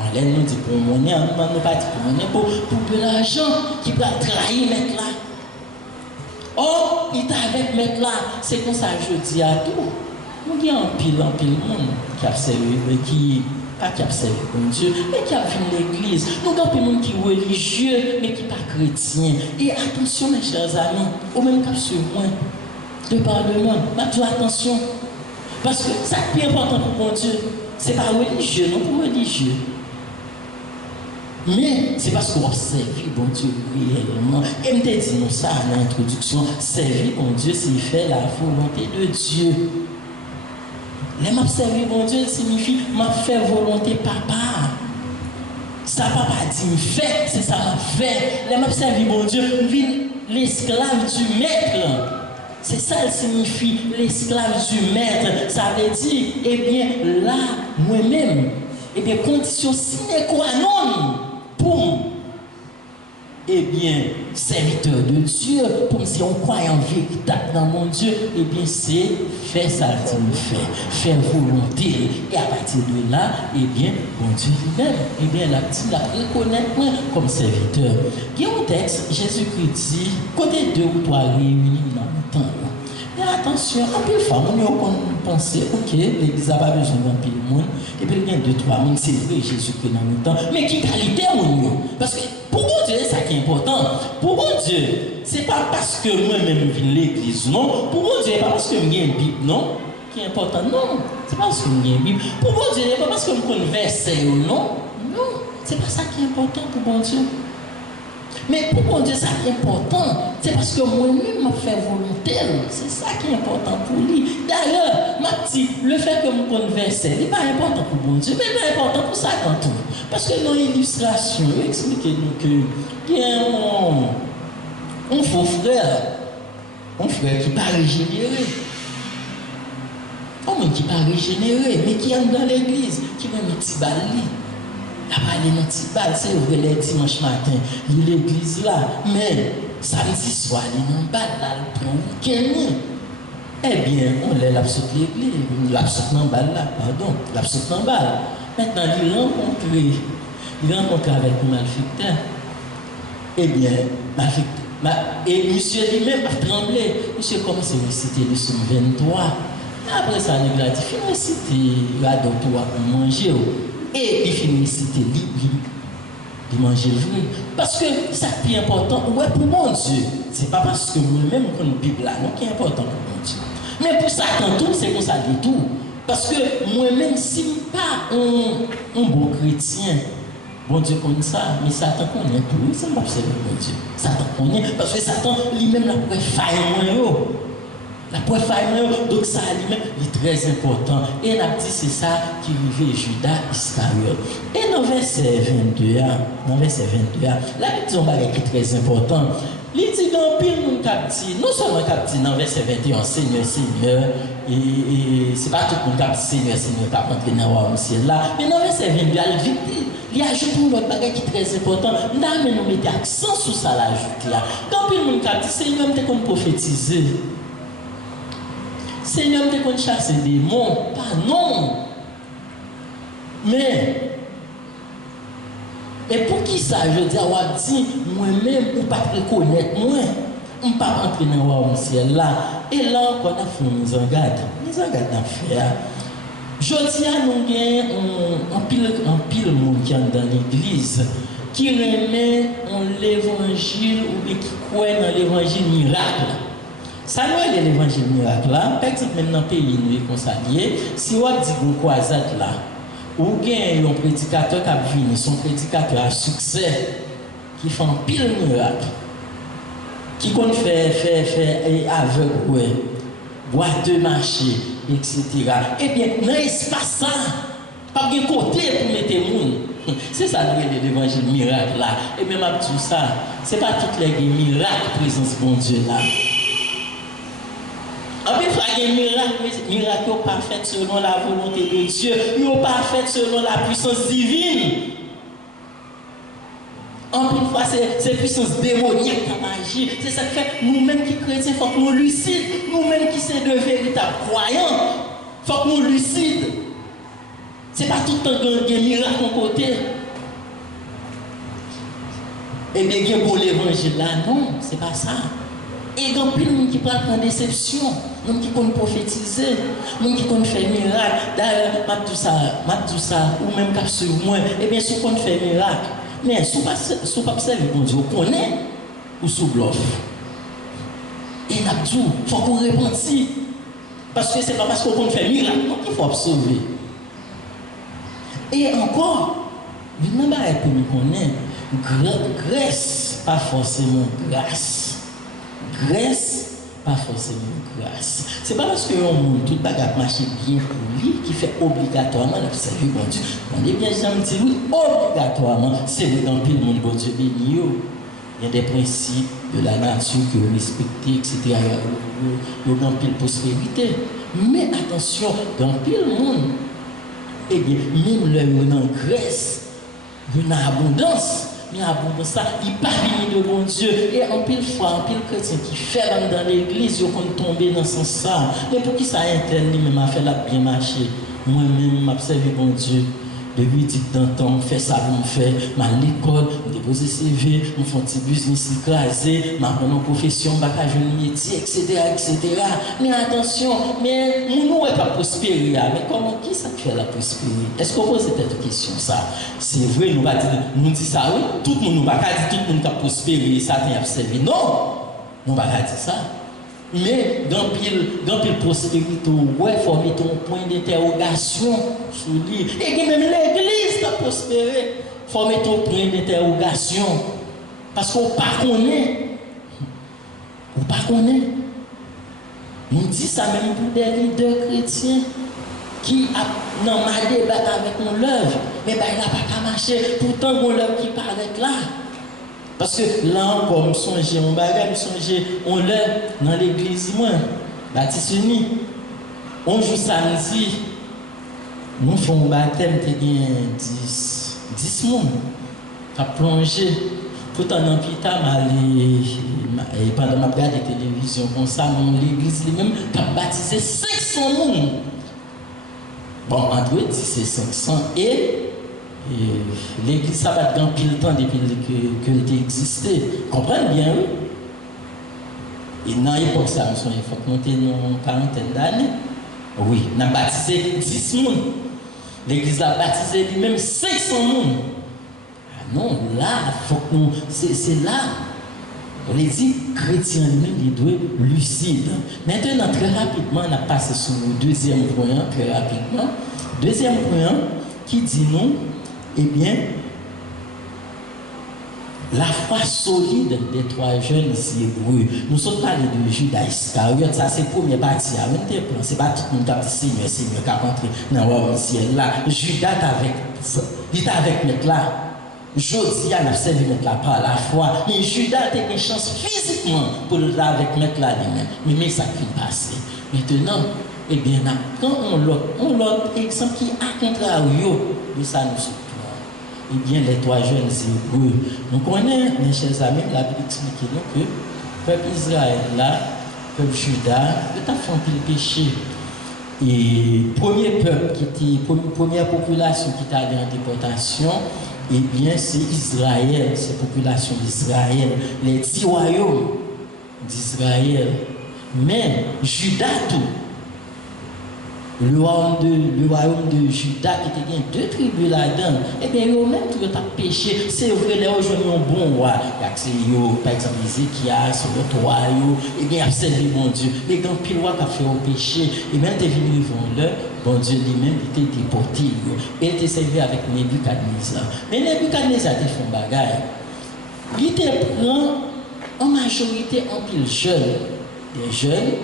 on l'aide nous dit pour monnaie, on ne nous pas dit pour monnaie, pour de l'argent, qui va trahir maître là. Oh, il est avec maître là, c'est comme ça que je dis à tout. Nous avons un pile monde qui a observé, qui pas qui observe comme Dieu, mais qui a vu l'église. Nous avons des gens qui sont religieux, mais qui ne sont pas chrétiens. Et attention, mes chers amis, au même cas sur moi, de par le monde, mais attention. Parce que ça qui est important pour mon Dieu, ce n'est pas religieux, non pour religieux. Mais c'est parce qu'on observe bon Dieu réellement. Et me dit nous ça à l'introduction, servir bon Dieu, c'est faire la volonté de Dieu. Les m'observer bon Dieu signifie m'a faire volonté papa. Ça papa dit me fait, c'est ça m'a fait. Les m'observer bon Dieu, l'esclave du maître. C'est ça le signifie l'esclave du maître. Ça veut dire, eh bien là, moi-même, eh bien condition sine qua non pour, eh bien, serviteur de Dieu, pour si on croit en véritable dans mon Dieu, eh bien, c'est faire ça qu'il me fait, faire volonté. Et à partir de là, eh bien, mon Dieu lui-même, eh bien, la reconnaître comme serviteur. Il y a un texte, Jésus-Christ dit, côté 2 ou 3 réunis dans le temps. Mais attention, en plus, on pense, ok, l'église n'a pas besoin d'un pile monde, et puis il y a 2-3 personnes, c'est vrai, Jésus-Christ dans le temps, mais qui qualité on. Parce que pour mon Dieu, c'est ça qui est important. Pour mon Dieu, c'est pas parce que moi-même je viens de l'église, non. Pour mon Dieu, c'est pas parce que je viens une Bible, non, qui est important, non. C'est pas parce que je viens une Bible. Pour mon Dieu, c'est pas parce que je connais verset, non. Non, c'est pas ça qui est important pour mon Dieu. Mais pour mon Dieu, ça qui est important, c'est parce que moi-même, je fais volonté. C'est ça qui est important pour lui. D'ailleurs, ma petite, le fait que je converse, ce n'est pas important pour mon Dieu, mais c'est important pour ça quand tout. Parce que dans l'illustration, expliquez-nous qu'il y a un faux frère qui n'est pas régénéré. Un monde qui n'est pas régénéré, mais qui est dans l'église, qui met un petit balai. La parler dans petit bal, c'est vrai les dimanche matin, il est l'église là, mais samedi soir, il est dans bal là, il prend week-end. Eh bien, on l'a l'absous l'église, l'absous dans bal là, pardon, l'absous dans bal. Maintenant, il rencontre avec le malfecteur. Eh bien, et monsieur lui-même a tremblé. Monsieur commence à réciter le psaume 23. Après ça, il a dit, il faut réciter là dans toi pour manger. Et il finit de citer de manger le fruit. Parce que ça qui est important, ouais, pour mon Dieu, c'est pas parce que moi-même qu'on a une Bible là, non, qui est important pour mon Dieu. Mais pour ça, quand tout, c'est comme ça du tout. Parce que moi-même, si je ne suis pas un bon chrétien, bon Dieu comme ça, mais Satan connaît tout, c'est pas observer mon Dieu. Satan connaît, parce que Satan lui-même la pourrait faire la preuve donc ça lui-même est très important. Et on a dit c'est ça qui arrivait Judas Iscariot. Et dans verset 22, la Bible dit est très important. Il dit dans pile nous capti, non seulement capti dans verset 21, Seigneur, Seigneur, et c'est pas tout le monde capti, Seigneur, Seigneur, qui a entré dans le ciel là. Mais dans verset 22, il ajoute une autre bagage qui est très important. Nous mettons accent sur ça l'ajoute là. Quand pile nous capti, Seigneur, nous avons prophétisé. Seigneur, tu as chassé des démons, pas non. Mais pour qui ça, je dis, moi-même, ou pas reconnaître moi, on ne peut pas entrer dans le ciel là. Et là, on a fait une zangade. Une zangade d'affaires. Je dis à nous, un pile monde qui est dans l'église, qui remet l'évangile ou qui croit dans l'évangile miracle. Ça nous est l'évangile miracle là. Par exemple, même dans le pays nous réconcilié, si on dit qu'on croisade là, ou bien un prédicateur qui a venu, son prédicateur à succès, qui fait un pile miracle, qui compte faire aveugle, boire de marché, etc. Eh bien, dans l'espace ça, pas de côté pour mettre les gens. C'est ça l'évangile miracle là. Et même à tout ça, c'est pas toutes les miracles présence bon Dieu là. En plus, il y a des miracles pas faits selon la volonté de Dieu, ils ne sont pas faits selon la puissance divine. En plus, c'est puissance démoniaque qui agit. C'est ça qui fait nous-mêmes qui chrétiens, il faut que nous lucides. Nous-mêmes qui sommes de véritables croyants, il faut que nous lucides. Ce n'est pas tout le temps qu'il y a des miracles à côté. Et bien, il y a pour l'évangile là, non, ce n'est pas ça. Et il y a plein de gens qui parlent en déception, des gens qui connaissent prophétiser, des gens qui connaissent faire miracle. D'ailleurs, tout ça, ou même quand sur moi, eh bien, si on connaît faire miracle, mais si on pas observer, bon Dieu, on connaît ou sous bluff. Et il faut qu'on repentit. Parce que ce n'est pas parce qu'on connaît faire miracle qu'il faut observer. Et encore, Il n'y a pas que nous connaissons. Grâce, pas forcément grâce. Grâce, pas forcément grâce. C'est pas parce que tout le bagage marche bien pour lui qui fait obligatoirement la servir bon Dieu. On est bien jamais dit oui, obligatoirement, c'est le dans le monde bon Dieu béni. Il y a des principes de la nature que vous respectez, etc. Il y a dans pile prospérité. Mais attention, dans pile monde, eh bien, même le dans Grèce, il y a abondance. Mais abondance, ça, il n'est pas fini de bon Dieu. Et en pile fois, en pile chrétien qui fait dans l'église, ils vont tomber dans ce sens. Mais pour qui ça interne, lui-même, a fait la bien marcher. Moi-même, m'a servi bon Dieu. Depuis 10 ans, je fais ça pour me faire, je à l'école, je dépose CV, je fais un petit business écrasé, je prends une profession, je fais un métier, etc., etc. Mais attention, mais nous ne pas prospérer. Mais comment, qui ça fait la prospérité? Est-ce qu'on pose cette question ça? C'est vrai, nous disons ça, oui, tout le monde ne va pas dire tout le monde qui a prospéré, ça vient observer. Non, nous ne va pas dire ça. Mais dans pile prospérité, ouais, faut mettre un point d'interrogation sur lui. Et même l'église a prospéré, faut mettre un point d'interrogation. Parce qu'on ne connaît pas. On ne connaît pas. On dit ça même pour des leaders chrétiens qui ont mal débattu avec mon œuvre, mais ben, il n'a pas qu'à marcher. Pourtant, mon œuvre qui paraît là. Parce que là encore, je songe, on bagage, je songe, on l'a dans l'église, moi, Baptiste Uni. On joue samedi, nous faisons un baptême, tu as 10 personnes qui ont plongé. Pourtant, dans Pita, pendant ma regarde de télévision, comme ça, l'église lui-même qui a baptisé 500 personnes. Bon, entre 10 et 500 et l'église ça va dans pile temps depuis qu'elle existait. Comprenez bien, oui? Et dans l'époque, ça, il faut monter une quarantaine d'années. Oui, on a baptisé 10 personnes. L'église a baptisé lui-même 500 personnes. Ah non, là, faut que nous. C'est là. On les dit, chrétien lui-même, il doit être lucide. Maintenant, très rapidement, on a passé sur le deuxième point, très rapidement. Deuxième point qui dit non. Eh bien, la foi solide des 3 jeunes hébreux. Nous sommes parlé de Judas Iscariote, ça c'est la première partie. Ce n'est pas tout le monde qui a dit Seigneur, qui a rentré dans le ciel là. Judas il est avec mettre là. Josia n'a servi mettre là par la foi. Mais Judas a une chance physiquement pour le faire avec mettre là lui-même. Mais ça qui passe. Maintenant, eh bien, quand on l'autre exemple qui a contrario de ça nous sommes. Eh bien, les 3 jeunes hébreux. Nous connaissons, mes chers amis, la Bible explique nous que le peuple Israël, là, le peuple Juda, il a fait un pile péché. Et le premier peuple, première population qui est allée en déportation, eh bien, c'est Israël, c'est la population d'Israël, les 10 royaumes d'Israël. Mais Juda, tout. Le royaume de Juda qui était 2 tribus là-dedans, eh bien, ils ont même tout péché. C'est vrai, les aujourd'hui un bon roi. Par exemple, Ézéchias, sur le roi, eh bien, il bon Dieu. Mais quand pile roi qui a fait au péché, eh bien, il est venu devant l'heure, bon Dieu lui-même était déporté. Il était servi avec Nebuchadnezzar. Mais Nebuchadnezzar a fait un bagage. Il était pris en majorité en pile jeunes. Des jeunes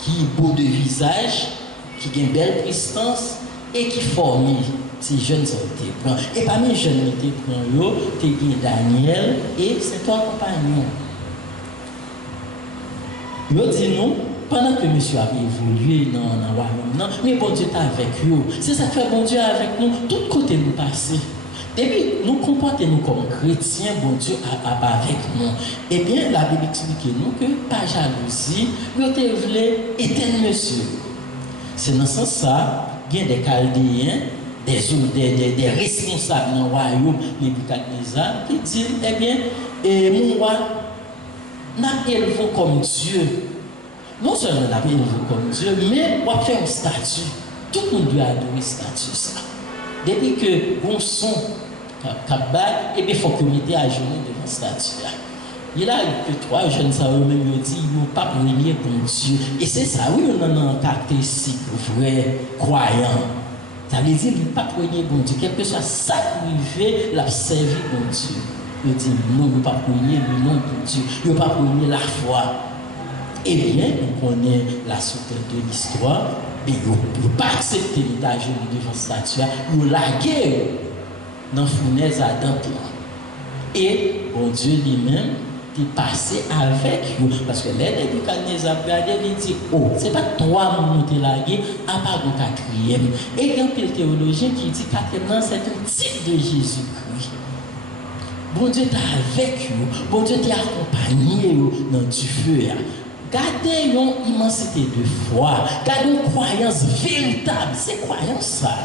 qui, beaux de visage, qui ont une belle prestance et qui forment ces jeunes sont. Et parmi les jeunes qui étaient Daniel et ses 3 compagnons. Ils dit non, pendant que monsieur a évolué dans le royaume, mais bon Dieu est avec eux. C'est ça que fait bon Dieu avec nous, tout côté nous passer. Depuis nous comportons comme chrétiens, bon Dieu avec nous. Eh bien, la Bible explique nous que pas jalousie, nous voulons éteindre monsieur. C'est dans ce sens-là, il y a des Chaldéens, des responsables dans le royaume Nebuchadnezzar qui disent, eh bien, mon roi, nous élevons comme Dieu. Non seulement nous élevons comme Dieu, mais on va faire un statut. Tout le monde doit adorer ce statut. Depuis que bon son, eh bien, il faut que nous mettions à genoux devant ce statut. Il a eu que 3 jeunes, ça eux-mêmes, ils disent, ils n'ont pas premier pour Dieu. Et c'est ça, oui, on a une caractéristique vrai croyant. Ça veut dire qu'il n'est pas premier bon Dieu. Quel que soit ça qui fait, l'a servi bon Dieu. Il dit non, il ne pas premier le nom de Dieu. Il ne pas premier la foi. Eh bien, nous connaissons la suite de l'histoire. Mais il ne pas accepter l'état devant cette statue. Il l'a lagué dans la fournaise à Adam. Et bon Dieu lui-même est passé avec eux. Parce que les Nebuchadnezzar a regardé, il dit, oh, ce n'est pas trois qui ont lagué, à part le quatrième. Et il y a un théologien qui dit que quatrième, c'est un type de Jésus-Christ. Bon Dieu est avec eux. Bon Dieu est accompagné dans du feu. Gardez une immensité de foi. Gardez une croyance véritable. C'est croyance ça.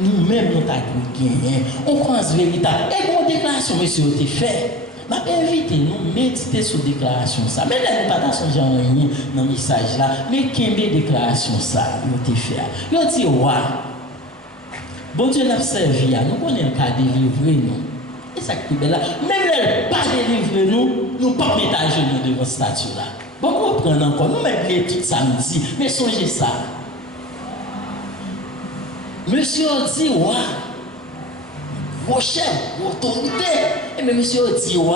Nous-mêmes, nous avons gagné. On croyance véritable. Et mon déclaration, monsieur, a été fait. Je invité nous méditer sur la déclaration ça. Mais là, nous ne pas changer rien dans le message là. Mais quelle déclaration ça, il a été fait. Il a dit, ouais. Bon Dieu l'a servi. Nous connaissons le cas délivrer nous. Et ça qui est là. Même là, pas délivrer nous, nous ne pouvons pas mettre à genoux devant cette statue là. Bon, on reprend encore. Nous mettons tout samedi. Mais songez ça. Monsieur a dit, ouais. Vos chefs, vos autorités. Et mais monsieur a dit, ouais.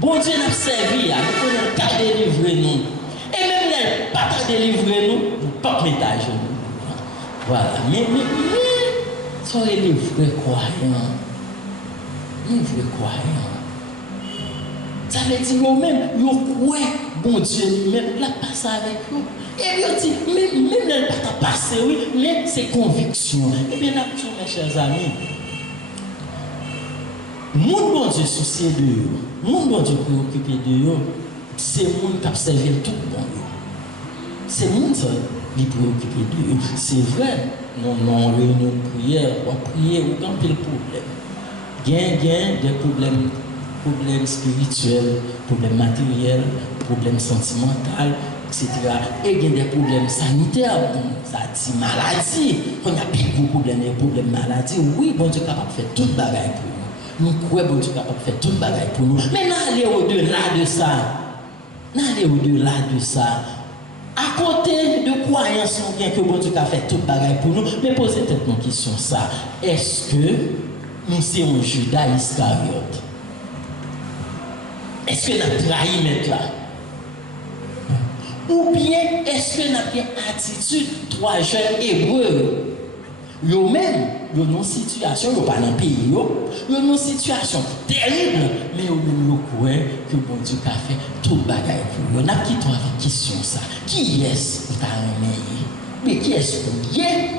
Bon Dieu nous a servi. Nous connaissons qu'à délivrer nous. Et même là, pas qu'à délivrer nous, nous ne pouvons pas mettre à genoux. Voilà. Mais, soyez les vrais croyants. Les vrais croyants. Ça veut dire eux-mêmes, ils croient, bon Dieu lui-même, l'a passé avec eux. Et ils dit, même là, il pas passé, oui, mais c'est conviction. Et bien, là, mes chers amis, mon bon Dieu soucié de eux, mon bon Dieu préoccupé de eux, c'est le monde qui a servi tout le monde. C'est le monde qui est préoccupé de eux. C'est vrai, nous avons réunion de prière, on prier, on a un problème. Il y a des problèmes spirituels, problèmes matériels, problèmes sentimentaux, etc. Et il y a des problèmes sanitaires, ça dit maladie. Quand il y a plus de problèmes, des problèmes maladie, oui, bon Dieu est capable de faire tout le bagage pour nous. Nous croyons bon Dieu est capable de faire tout le bagage pour nous. Mais n'allez au-delà de ça. N'allez au-delà de ça. À côté de croyance, bien que bon Dieu a fait tout le bagage pour nous, mais posez peut-être une question ça. Est-ce que nous sommes Judas Iscariote? Est-ce que nous avons trahi maintenant? Ou bien est-ce que nous avons une attitude trois jeunes hébreux? Eux-mêmes, ils ont une situation, ils n'ont pas dans le pays, ils ont une situation terrible, mais ils croient que bon Dieu a fait tout le bagage pour eux. On a qui toi avec question ça? Qui est-ce qui t'a remis? Mais qui est-ce qui est?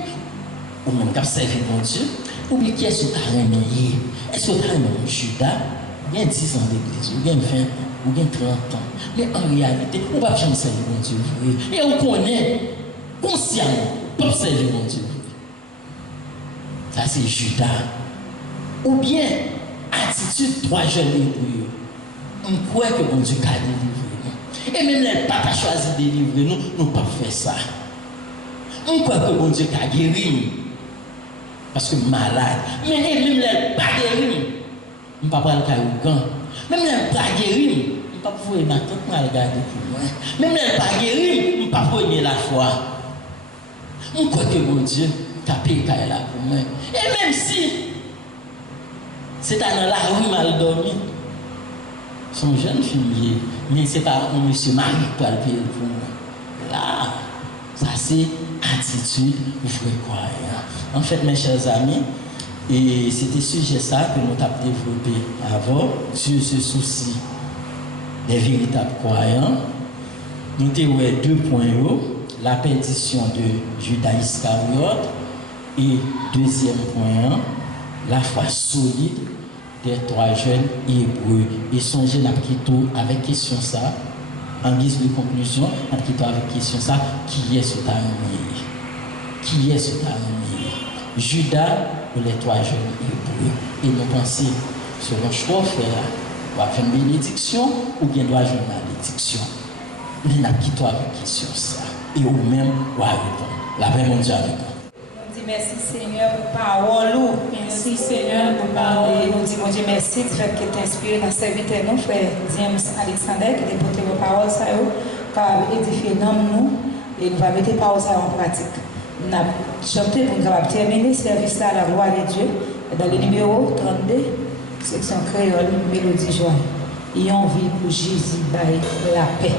Ou même qui a servi bon Dieu? Ou bien qui est-ce qui t'a remis? Est-ce que tu as remis Judas? Il y a 10 ans d'église, il y a 20 ans, il y a 30 ans. Mais en réalité, on ne va pas servir mon Dieu. Et on connaît consciemment, pas servir mon Dieu. Ça c'est Judas. Ou bien, attitude trois jeunes hébreux. On croit que mon Dieu a délivré nous. Et même les pas choisi de délivrer nous, nous ne pouvons pas faire ça. On croit que mon Dieu a guéri nous. Parce que malade. Mais même les pas guéri. Je ne peux pas le faire au gant. Même les pas guéri, je ne peux pas pouvoir ma tête mal regarder pour moi. Même les pas guéri, je ne peux pas pouvoir la foi. On croit que mon Dieu a payé là pour moi. Et même si c'est dans la rue mal dormi, son jeune fille, mais ce n'est pas un monsieur mari qui va le payer pour moi. Là, ça c'est attitude vraie croyant. En fait, mes chers amis, et c'était sujet ça que nous avons développé avant, sur ce souci des véritables croyants. Nous avons deux points, la perdition de Judas Iscariote, et deuxième point, la foi solide des trois jeunes hébreux. Et songez n'a quitté avec question ça, en guise de conclusion, n'a quitté avec question ça, qui est ce tarmé? Qui est ce tarmé? Judas ou les trois jeunes hébreux? Et nous pensons, selon choix faire, on va faire une bénédiction ou bien doit jouer une malédiction. Mais n'a quitté avec question ça. Et ou même, on va répondre. La paix mondiale avec nous. Merci Seigneur pour parole. Merci Seigneur pour parole. Nous disons Dieu merci de fait que t'inspire dans serviteur nous, frère James Alexander, qui déporte vos paroles, ça qui a édifié nous et nous va mettre paroles en pratique. On a chanté pour nous terminer le service à la gloire de Dieu dans le numéro 32, section créole, mélodie joie. Ayons vie pour Jésus, la paix.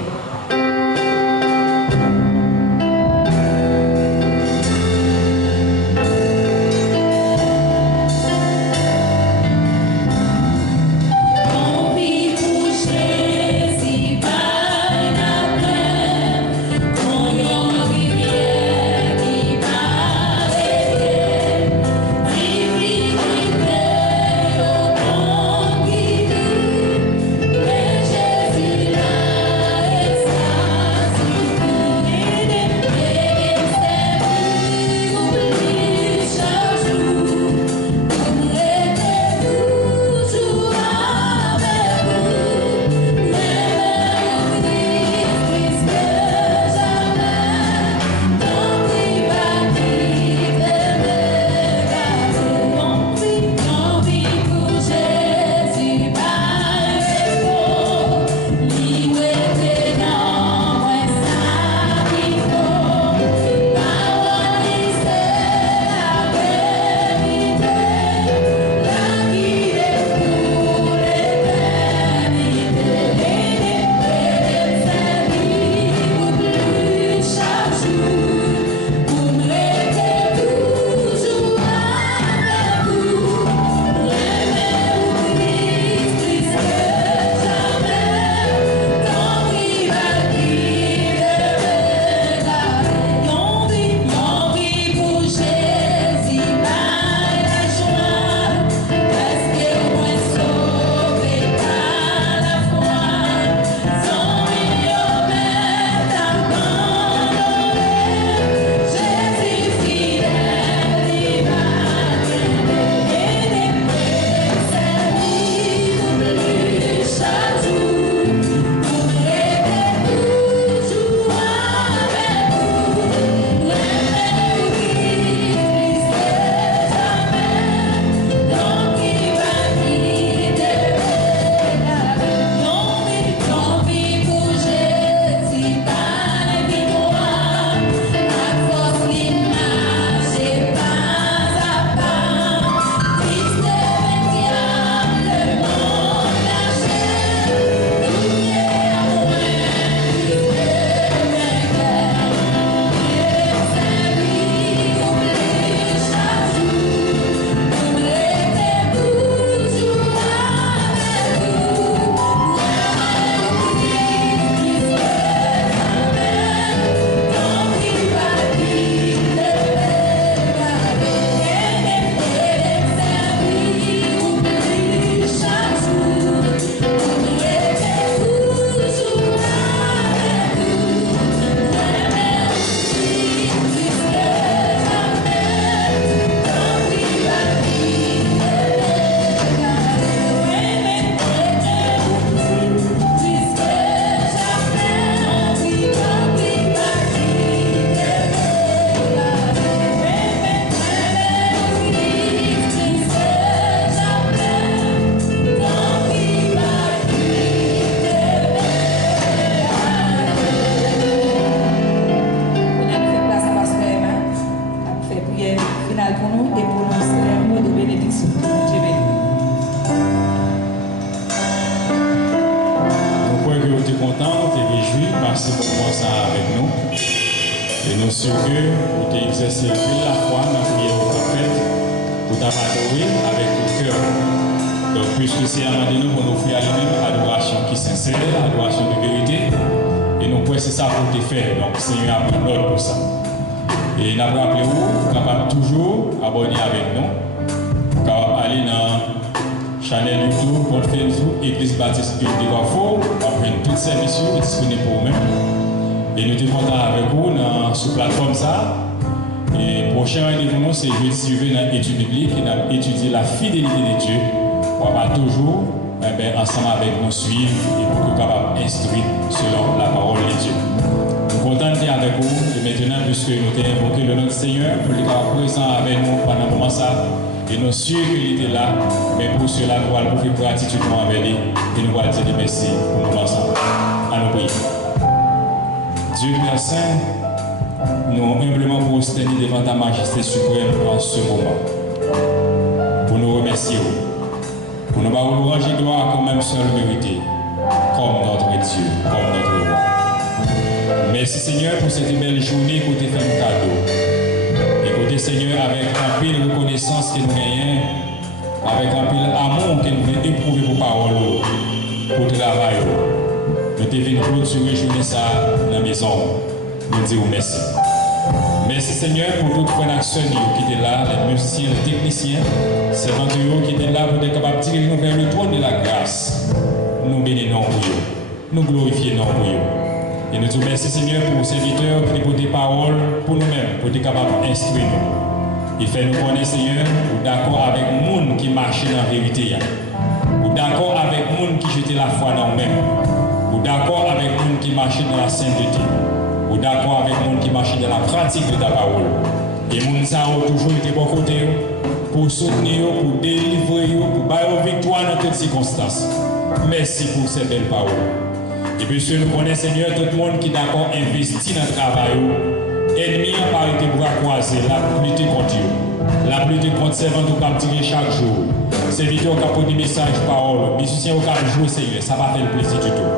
Et nous sommes contents avec vous sur la plateforme ça. Et le prochain rendez-vous, c'est jeudi suivant dans l'étude biblique et nous étudier la fidélité de Dieu pour avoir toujours ensemble avec nous suivre et pour nous capables d'instruire selon la parole de Dieu. Nous sommes contents d'être avec vous et maintenant, puisque nous avons invoqué le nom du Seigneur, pour qu'il soit présent avec nous pendant le moment ça. Et nous sûrs qu'il était là, mais pour cela, nous allons faire gratitude avec lui et nous allons dire merci pour nous ensemble. À nous prier. Dieu Père Saint, nous humblement prosterner devant ta majesté suprême en ce moment. Pour nous remercier, pour nous louange et gloire comme même seul mérité, comme notre Dieu, comme notre roi. Merci Seigneur pour cette belle journée que tu as fait un cadeau. Écoutez Seigneur avec un peu de reconnaissance que nous gagnons, avec un peu d'amour que nous voulons éprouver pour parole, pour travail. Nous te venons clôturer journée ça dans la maison. Nous disons merci. Merci Seigneur pour toutes les actions qui étaient là, les musiciens, les techniciens, ces aventuriers qui étaient là pour être capables de tirer nous vers le trône de la grâce. Nous bénissons pour eux. Nous glorifions pour eux. Et nous te remercions Seigneur pour vos serviteurs qui ont des paroles pour nous-mêmes, pour être capables d'instruire nous. Et fait nous connaître Seigneur, ou d'accord avec le monde qui marche dans la vérité. Ou d'accord avec le monde qui jetait la foi dans nous-mêmes. Ou d'accord avec le monde qui marche dans la sainteté. Ou d'accord avec le monde qui marche dans la pratique de ta parole. Et le monde ça a toujours été bon côté pour soutenir, pour délivrer, pour bailler victoire dans toutes circonstances. Merci pour ces belles paroles. Et puis, nous connaissons, Seigneur, tout le monde qui est d'accord investi dans le travail. Ennemi n'a pas été bras croisés, la lutte contre Dieu. La lutte contre servant qui va tirer chaque jour. Serviteur qui a posé des messages, paroles, musiciens qui ont joué, Seigneur, ça va faire le plaisir du tout.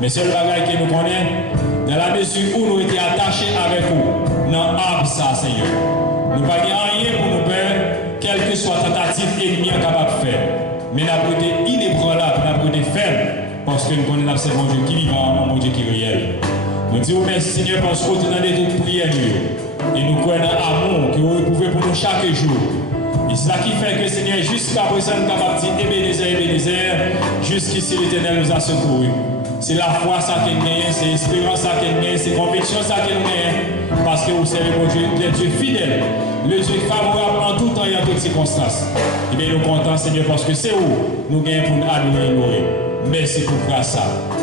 Mais c'est le bagage que nous connaissons, dans la mesure où nous étions attachés avec vous, dans l'arbre, ça, Seigneur. Nous ne pouvons rien pour nous faire, quelle que soit la tentative ennemie capable de faire. Mais nous avons été inébranlables, nous avons été fermes. Parce que nous connaissons un Dieu qui est vivant, un Dieu qui est réel. Nous disons merci Seigneur parce que vous avez toutes prières. Et nous croyons dans l'amour que vous éprouvez pour nous chaque jour. Et c'est ça qui fait que Seigneur, jusqu'à présent, nous sommes capables de dire Ebenezer, jusqu'ici l'Éternel nous a secourus. C'est la foi ça qu'il gagne, c'est l'espérance ça qu'il gagne, c'est la conviction ça qu'il gagne. Parce que vous savez, mon Dieu, le Dieu fidèle, le Dieu favorable en tout temps et en toutes circonstances. Et bien nous comptons Seigneur parce que c'est où nous gagnons pour nous adorer et louer. Merci pour grâce.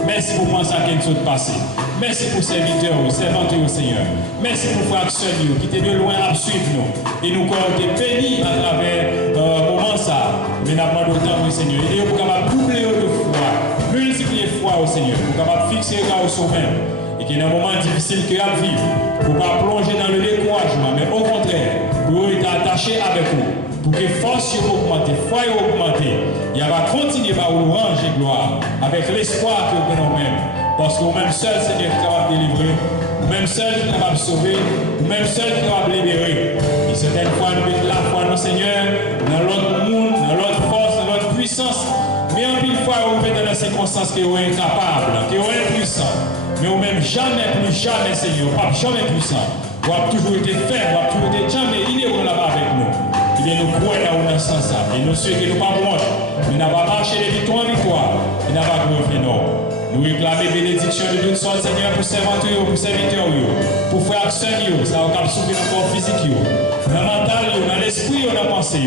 Merci pour moi ça qui nous a passé. Merci pour serviteurs, servantes au Seigneur. Merci pour frères qui étaient de loin à suivre nous. Et nous avons été bénis à travers le moment ça. Mais nous avons autant au Seigneur. Et nous sommes doubler de foi, multiplier foi au Seigneur. Nous sommes fixer le regard au sommet. Et qu'il y a un moment difficile que à vivre. Pour ne pas plonger dans le découragement, mais au contraire, pour être attaché avec vous. Pour que force augmente, foi augmente, il va continuer à vous ranger gloire avec l'espoir que vous avez nous-mêmes. Parce que vous-même seul, Seigneur, qui est capable de délivrer, vous-même seul qui est capable de sauver, vous-même seul qui est capable de libérer. Et certaines fois, nous mettons la foi, nous, Seigneur, dans l'autre monde, dans l'autre force, dans l'autre puissance. Mais en pile fois, vous mettez dans les circonstances que vous êtes incapable, que vous êtes impuissant. Mais vous-même jamais, plus jamais, Seigneur, pas jamais puissant. Vous avez toujours été faible, vous avez toujours été jamais inébranlable avec nous. Eh bien, nous croyons dans ce sens. Et nous ceux qui nous pas morts, nous n'avons pas marché de victoire en victoire. Nous n'avons pas glorifié non. Nous réclamons bénédiction de Dieu, Seigneur, pour serviteurs, pour serviteurs, pour frères et sœurs, ça va souffrir dans le corps physique, dans le mental, dans l'esprit, dans la pensée.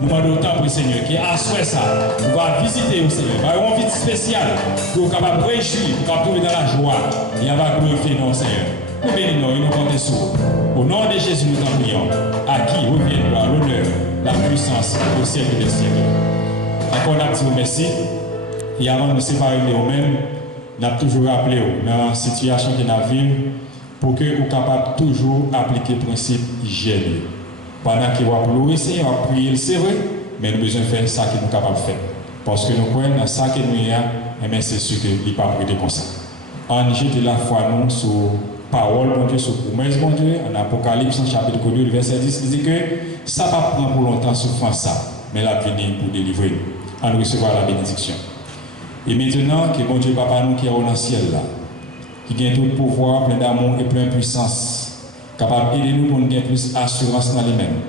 Nous demandons autant pour le Seigneur qui a souhaité ça. Nous allons visiter au Seigneur. Nous avons une visite spéciale pour capable réjouir, pour capable trouver dans la joie. Et on va glorifier non, Seigneur. Nous bénissons et nous comptons sur. Au nom de Jésus, nous en prions. À qui revient l'honneur, la puissance au siècle des siècles. Encore un petit merci. Et avant de nous séparer de nous-mêmes, nous avons toujours rappelé dans la situation que nous vivons pour que nous soyons capables de toujours appliquer le principe hygiène. Pendant que nous allons essayer, on va prier, c'est vrai, mais nous avons besoin de faire ça que nous sommes capables de faire. Parce que nous croyons dans ça que nous avons, et c'est sûr qu'il n'est pas prêté comme ça. On jette la foi nous sur parole, bon Dieu, sur promesse, bon Dieu, en Apocalypse, chapitre 2, verset 10, il dit que ça ne va pas prendre pour longtemps souffrance ça, mais la venir pour délivrer. On recevoir la bénédiction. Et maintenant, que bon Dieu, Papa, nous qui est dans le ciel là, qui gagne tout le pouvoir, plein d'amour et plein de puissance, capable d'aider nous pour nous gagner plus d'assurance dans les mêmes,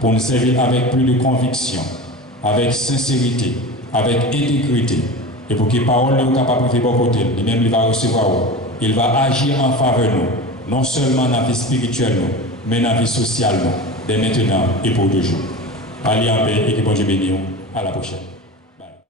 pour nous servir avec plus de conviction, avec sincérité, avec intégrité, et pour que les paroles soient capables de faire bon côté, lui-même il va recevoir, il va agir en faveur de nous, non seulement dans la vie spirituelle, mais dans la vie sociale, dès maintenant et pour toujours. Allez en paix et que bon Dieu bénisse. À la prochaine.